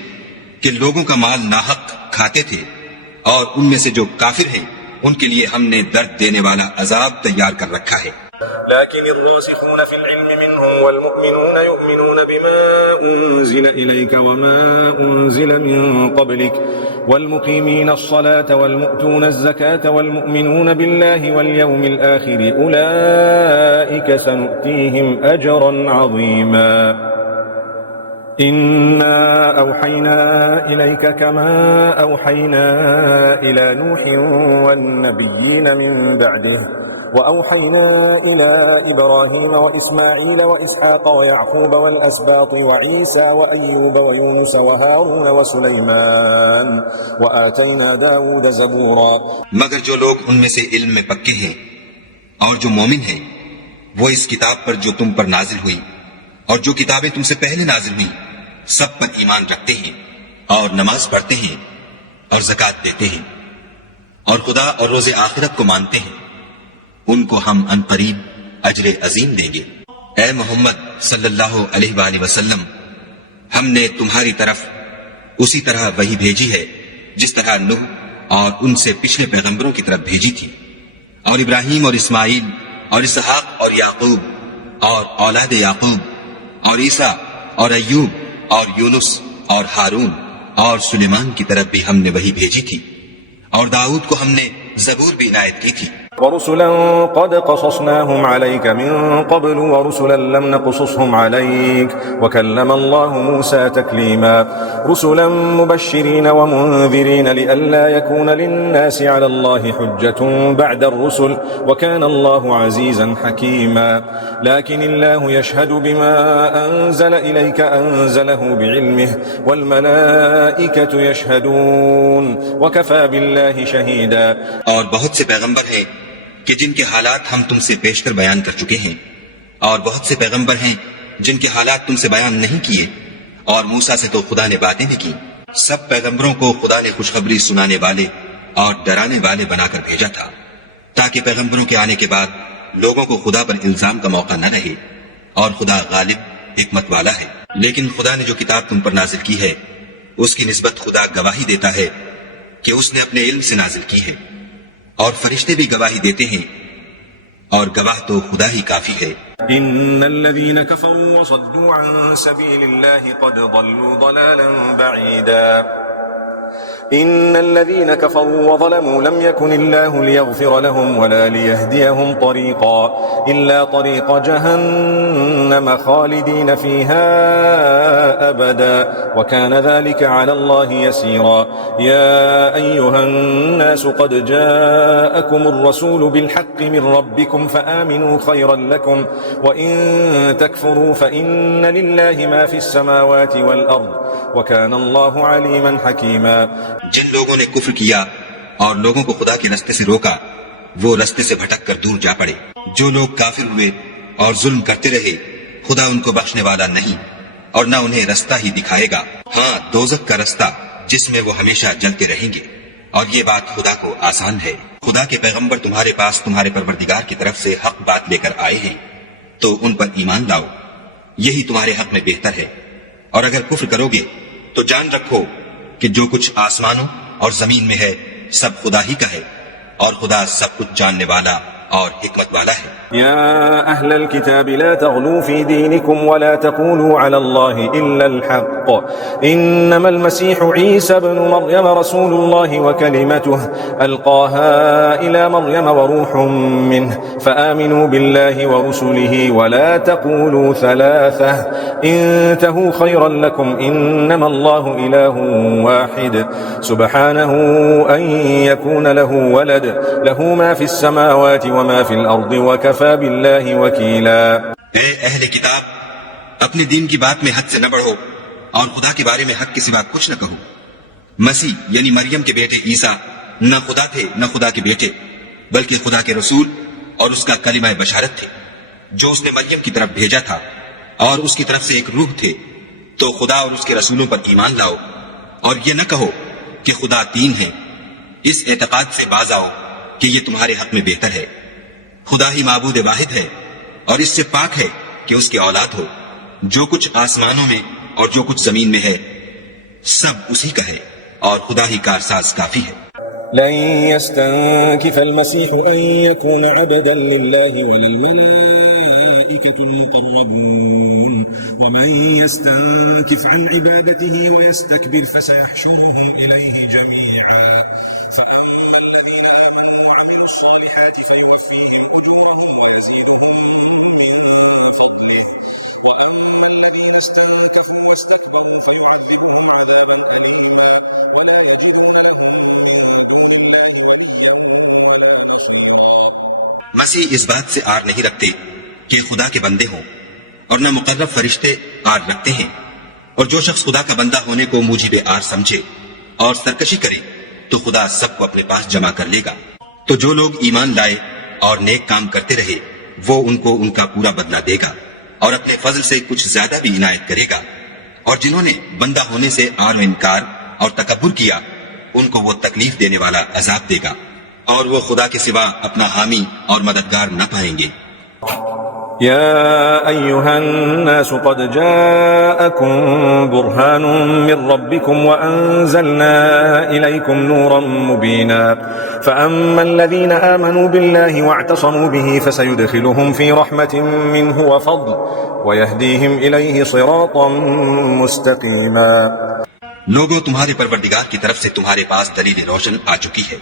کہ لوگوں کا مال ناحق کھاتے تھے، اور ان میں سے جو کافر ہیں ان کے لیے ہم نے درد دینے والا عذاب تیار کر رکھا ہے۔ لكن الراسخون في العلم منهم والمؤمنون يؤمنون بما أنزل إليك وما أنزل من قبلك والمقيمين الصلاة والمؤتون الزكاة والمؤمنون بالله واليوم الآخر أولئك سنؤتيهم أجرا عظيما إنا أوحينا إليك كما أوحينا إلى نوح والنبيين من بعده وأوحينا إلى إبراهيم وإسماعيل وإسحاق ويعقوب والأسباط وعيسى وأيوب ويونس وهارون وسليمان وآتينا داود زبورا۔ مگر جو لوگ ان میں سے علم میں پکے ہیں اور جو مومن ہیں وہ اس کتاب پر جو تم پر نازل ہوئی اور جو کتابیں تم سے پہلے نازل ہوئی سب پر ایمان رکھتے ہیں اور نماز پڑھتے ہیں اور زکوٰۃ دیتے ہیں اور خدا اور روز آخرت کو مانتے ہیں، ان کو ہم ان قریب اجر عظیم دیں گے۔ اے محمد صلی اللہ علیہ وآلہ وسلم، ہم نے تمہاری طرف اسی طرح وحی بھیجی ہے جس طرح نوح اور ان سے پچھلے پیغمبروں کی طرف بھیجی تھی، اور ابراہیم اور اسماعیل اور اسحاق اور یعقوب اور اولاد یعقوب اور عیسیٰ اور ایوب اور یونس اور ہارون اور سلیمان کی طرف بھی ہم نے وحی بھیجی تھی، اور داؤد کو ہم نے زبور بھی عنایت کی تھی۔ ورسلا قد قصصناهم عليك من قبل ورسلا لم نقصصهم عليك وكلم الله موسى تكليما رسلا مبشرين ومنذرين لئلا يكون للناس على الله حجة بعد الرسل وكان الله عزيزا حكيما لكن الله يشهد بما أنزل إليك أنزله بعلمه والملائكة يشهدون وكفى بالله شهيدا۔ اور بہت سے پیغمبر ہیں کہ جن کے حالات ہم تم سے پیشتر بیان کر چکے ہیں، اور بہت سے پیغمبر ہیں جن کے حالات تم سے بیان نہیں کیے، اور موسیٰ سے تو خدا نے باتیں بھی کی۔ سب پیغمبروں کو خدا نے خوشخبری سنانے والے اور ڈرانے والے بنا کر بھیجا تھا، تاکہ پیغمبروں کے آنے کے بعد لوگوں کو خدا پر الزام کا موقع نہ رہے، اور خدا غالب حکمت والا ہے۔ لیکن خدا نے جو کتاب تم پر نازل کی ہے اس کی نسبت خدا گواہی دیتا ہے کہ اس نے اپنے علم سے نازل کی ہے، اور فرشتے بھی گواہی دیتے ہیں، اور گواہ تو خدا ہی کافی ہے۔ ان الذين كفروا وصدوا عن سبيل الله قد ضلوا ضلالا بعيدا إن الذين كفروا وظلموا لم يكن الله ليغفر لهم ولا ليهديهم طريقا إلا طريق جهنم خالدين فيها أبدا وكان ذلك على الله يسيرا يا أيها الناس قد جاءكم الرسول بالحق من ربكم فآمنوا خيرا لكم وإن تكفروا فإن لله ما في السماوات والأرض وكان الله عليما حكيما۔ جن لوگوں نے کفر کیا اور لوگوں کو خدا کے رستے سے روکا وہ رستے سے بھٹک کر دور جا پڑے۔ جو لوگ کافر ہوئے اور ظلم کرتے رہے خدا ان کو بخشنے والا نہیں اور نہ انہیں رستہ ہی دکھائے گا، ہاں دوزخ کا رستہ جس میں وہ ہمیشہ جلتے رہیں گے، اور یہ بات خدا کو آسان ہے۔ خدا کے پیغمبر تمہارے پاس تمہارے پروردگار کی طرف سے حق بات لے کر آئے ہیں تو ان پر ایمان لاؤ، یہی تمہارے حق میں بہتر ہے، اور اگر کفر کرو گے تو جان رکھو کہ جو کچھ آسمانوں اور زمین میں ہے سب خدا ہی کا ہے، اور خدا سب کچھ جاننے والا اور حکمت والا ہے۔ يا أهل الكتاب لا تغلوا في دينكم ولا تقولوا على الله إلا الحق إنما المسيح عيسى بن مريم رسول الله وكلمته ألقاها إلى مريم وروح منه فآمنوا بالله ورسله ولا تقولوا ثلاثة انتهوا خيرا لكم إنما الله إله واحد سبحانه أن يكون له ولد له ما في السماوات وما في الأرض وكفى بالله وكيلا۔ اے اہل کتاب، اپنے دین کی بات میں حد سے نہ بڑھو اور خدا کے بارے میں حق کے سوا کچھ نہ کہو۔ مسیح یعنی مریم کے بیٹے عیسیٰ نہ خدا تھے نہ خدا کے بیٹے، بلکہ خدا کے رسول اور اس کا کلمہ بشارت تھے جو اس نے مریم کی طرف بھیجا تھا، اور اس کی طرف سے ایک روح تھے۔ تو خدا اور اس کے رسولوں پر ایمان لاؤ اور یہ نہ کہو کہ خدا تین ہیں، اس اعتقاد سے باز آؤ کہ یہ تمہارے حق میں بہتر ہے۔ خدا ہی معبود واحد ہے اور اس سے پاک ہے کہ اس کی اولاد ہو۔ جو کچھ آسمانوں میں اور جو کچھ زمین میں ہے سب اسی کا ہے، اور خدا ہی کارساز کافی ہے۔ لن يستنكف المسيح أن يكون عبدا لله ولا الملائكة المقربون ومن يستنكف عن عبادته ويستكبر فسيحشرهم إليه جميعا فأما الذين آمنوا وعملوا الصالحات فيوفيهم أجورهم ويزيدهم من فضله وأما الذين استنكفوا واستكبروا فيعذبهم عذابا أليما ولا يجدون لهم من دون الله وليا ولا نصيرا۔ مسیح اس بات سے آر نہیں رکھتے کہ خدا کے بندے ہوں، اور نہ مقرب فرشتے آر رکھتے ہیں، اور جو شخص خدا کا بندہ ہونے کو موجب آر سمجھے اور سرکشی کرے تو خدا سب کو اپنے پاس جمع کر لے گا۔ تو جو لوگ ایمان لائے اور نیک کام کرتے رہے وہ ان کو ان کا پورا بدلہ دے گا اور اپنے فضل سے کچھ زیادہ بھی عنایت کرے گا، اور جنہوں نے بندہ ہونے سے آر و انکار اور تکبر کیا ان کو وہ تکلیف دینے والا عذاب دے گا، اور وہ خدا کے سوا اپنا حامی اور مددگار نہ پائیں گے۔ يا أيها الناس قد جاءكم برهان من ربكم وأنزلنا إليكم نورا مبينا فأما الذين آمنوا بالله واعتصموا به فسيدخلهم في رحمة منه وفضل ويهديهم إليه صراطا مستقيما۔ لوگوں، تمہارے پروردگار کی طرف سے تمہارے پاس دلیل روشن آ چکی ہے،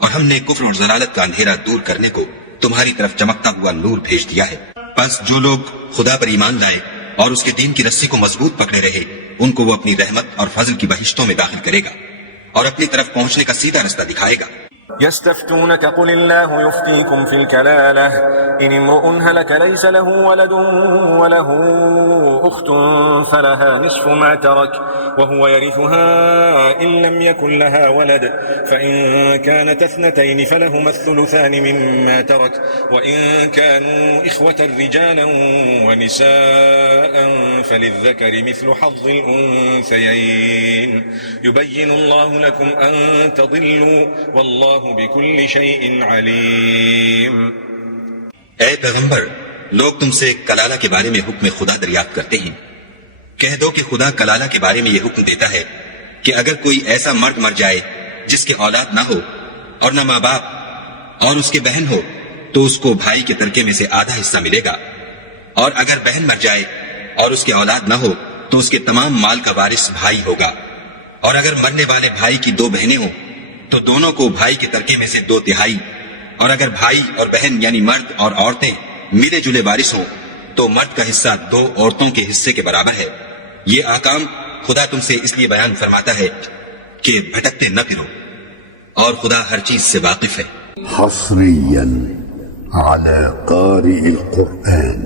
اور ہم نے کفر اور ضلالت کا اندھیرا دور کرنے کو تمہاری طرف چمکتا ہوا نور بھیج دیا ہے۔ پس جو لوگ خدا پر ایمان لائے اور اس کے دین کی رسی کو مضبوط پکڑے رہے ان کو وہ اپنی رحمت اور فضل کی بہشتوں میں داخل کرے گا اور اپنی طرف پہنچنے کا سیدھا رستہ دکھائے گا۔ يستفتونك قل الله يفتيكم في الكلالة إن امرؤ هلك ليس له ولد وله أخت فلها نصف ما ترك وهو يرثها إن لم يكن لها ولد فإن كانت اثنتين فلهما الثلثان مما ترك وإن كانوا إخوة رجالا ونساء فللذكر مثل حظ الأنثيين يبين الله لكم أن تضلوا والله بكل شيء عليم۔ اے پیغمبر، لوگ تم سے کلالہ کے بارے میں حکم خدا دریافت کرتے ہیں، کہہ دو کہ خدا کلالہ کے بارے میں یہ حکم دیتا ہے کہ اگر کوئی ایسا مرد مر جائے جس کے اولاد نہ ہو اور نہ ماں باپ اور اس کے بہن ہو تو اس کو بھائی کے ترکے میں سے آدھا حصہ ملے گا، اور اگر بہن مر جائے اور اس کے اولاد نہ ہو تو اس کے تمام مال کا وارث بھائی ہوگا، اور اگر مرنے والے بھائی کی دو بہنیں ہوں تو دونوں کو بھائی کے ترکے میں سے 2/3، اور اگر بھائی اور بہن یعنی مرد اور عورتیں ملے جلے وارث ہوں تو مرد کا حصہ 2 عورتوں کے حصے کے برابر ہے۔ یہ احکام خدا تم سے اس لیے بیان فرماتا ہے کہ بھٹکتے نہ پھرو، اور خدا ہر چیز سے واقف ہے۔ حصريا على قارئ القرآن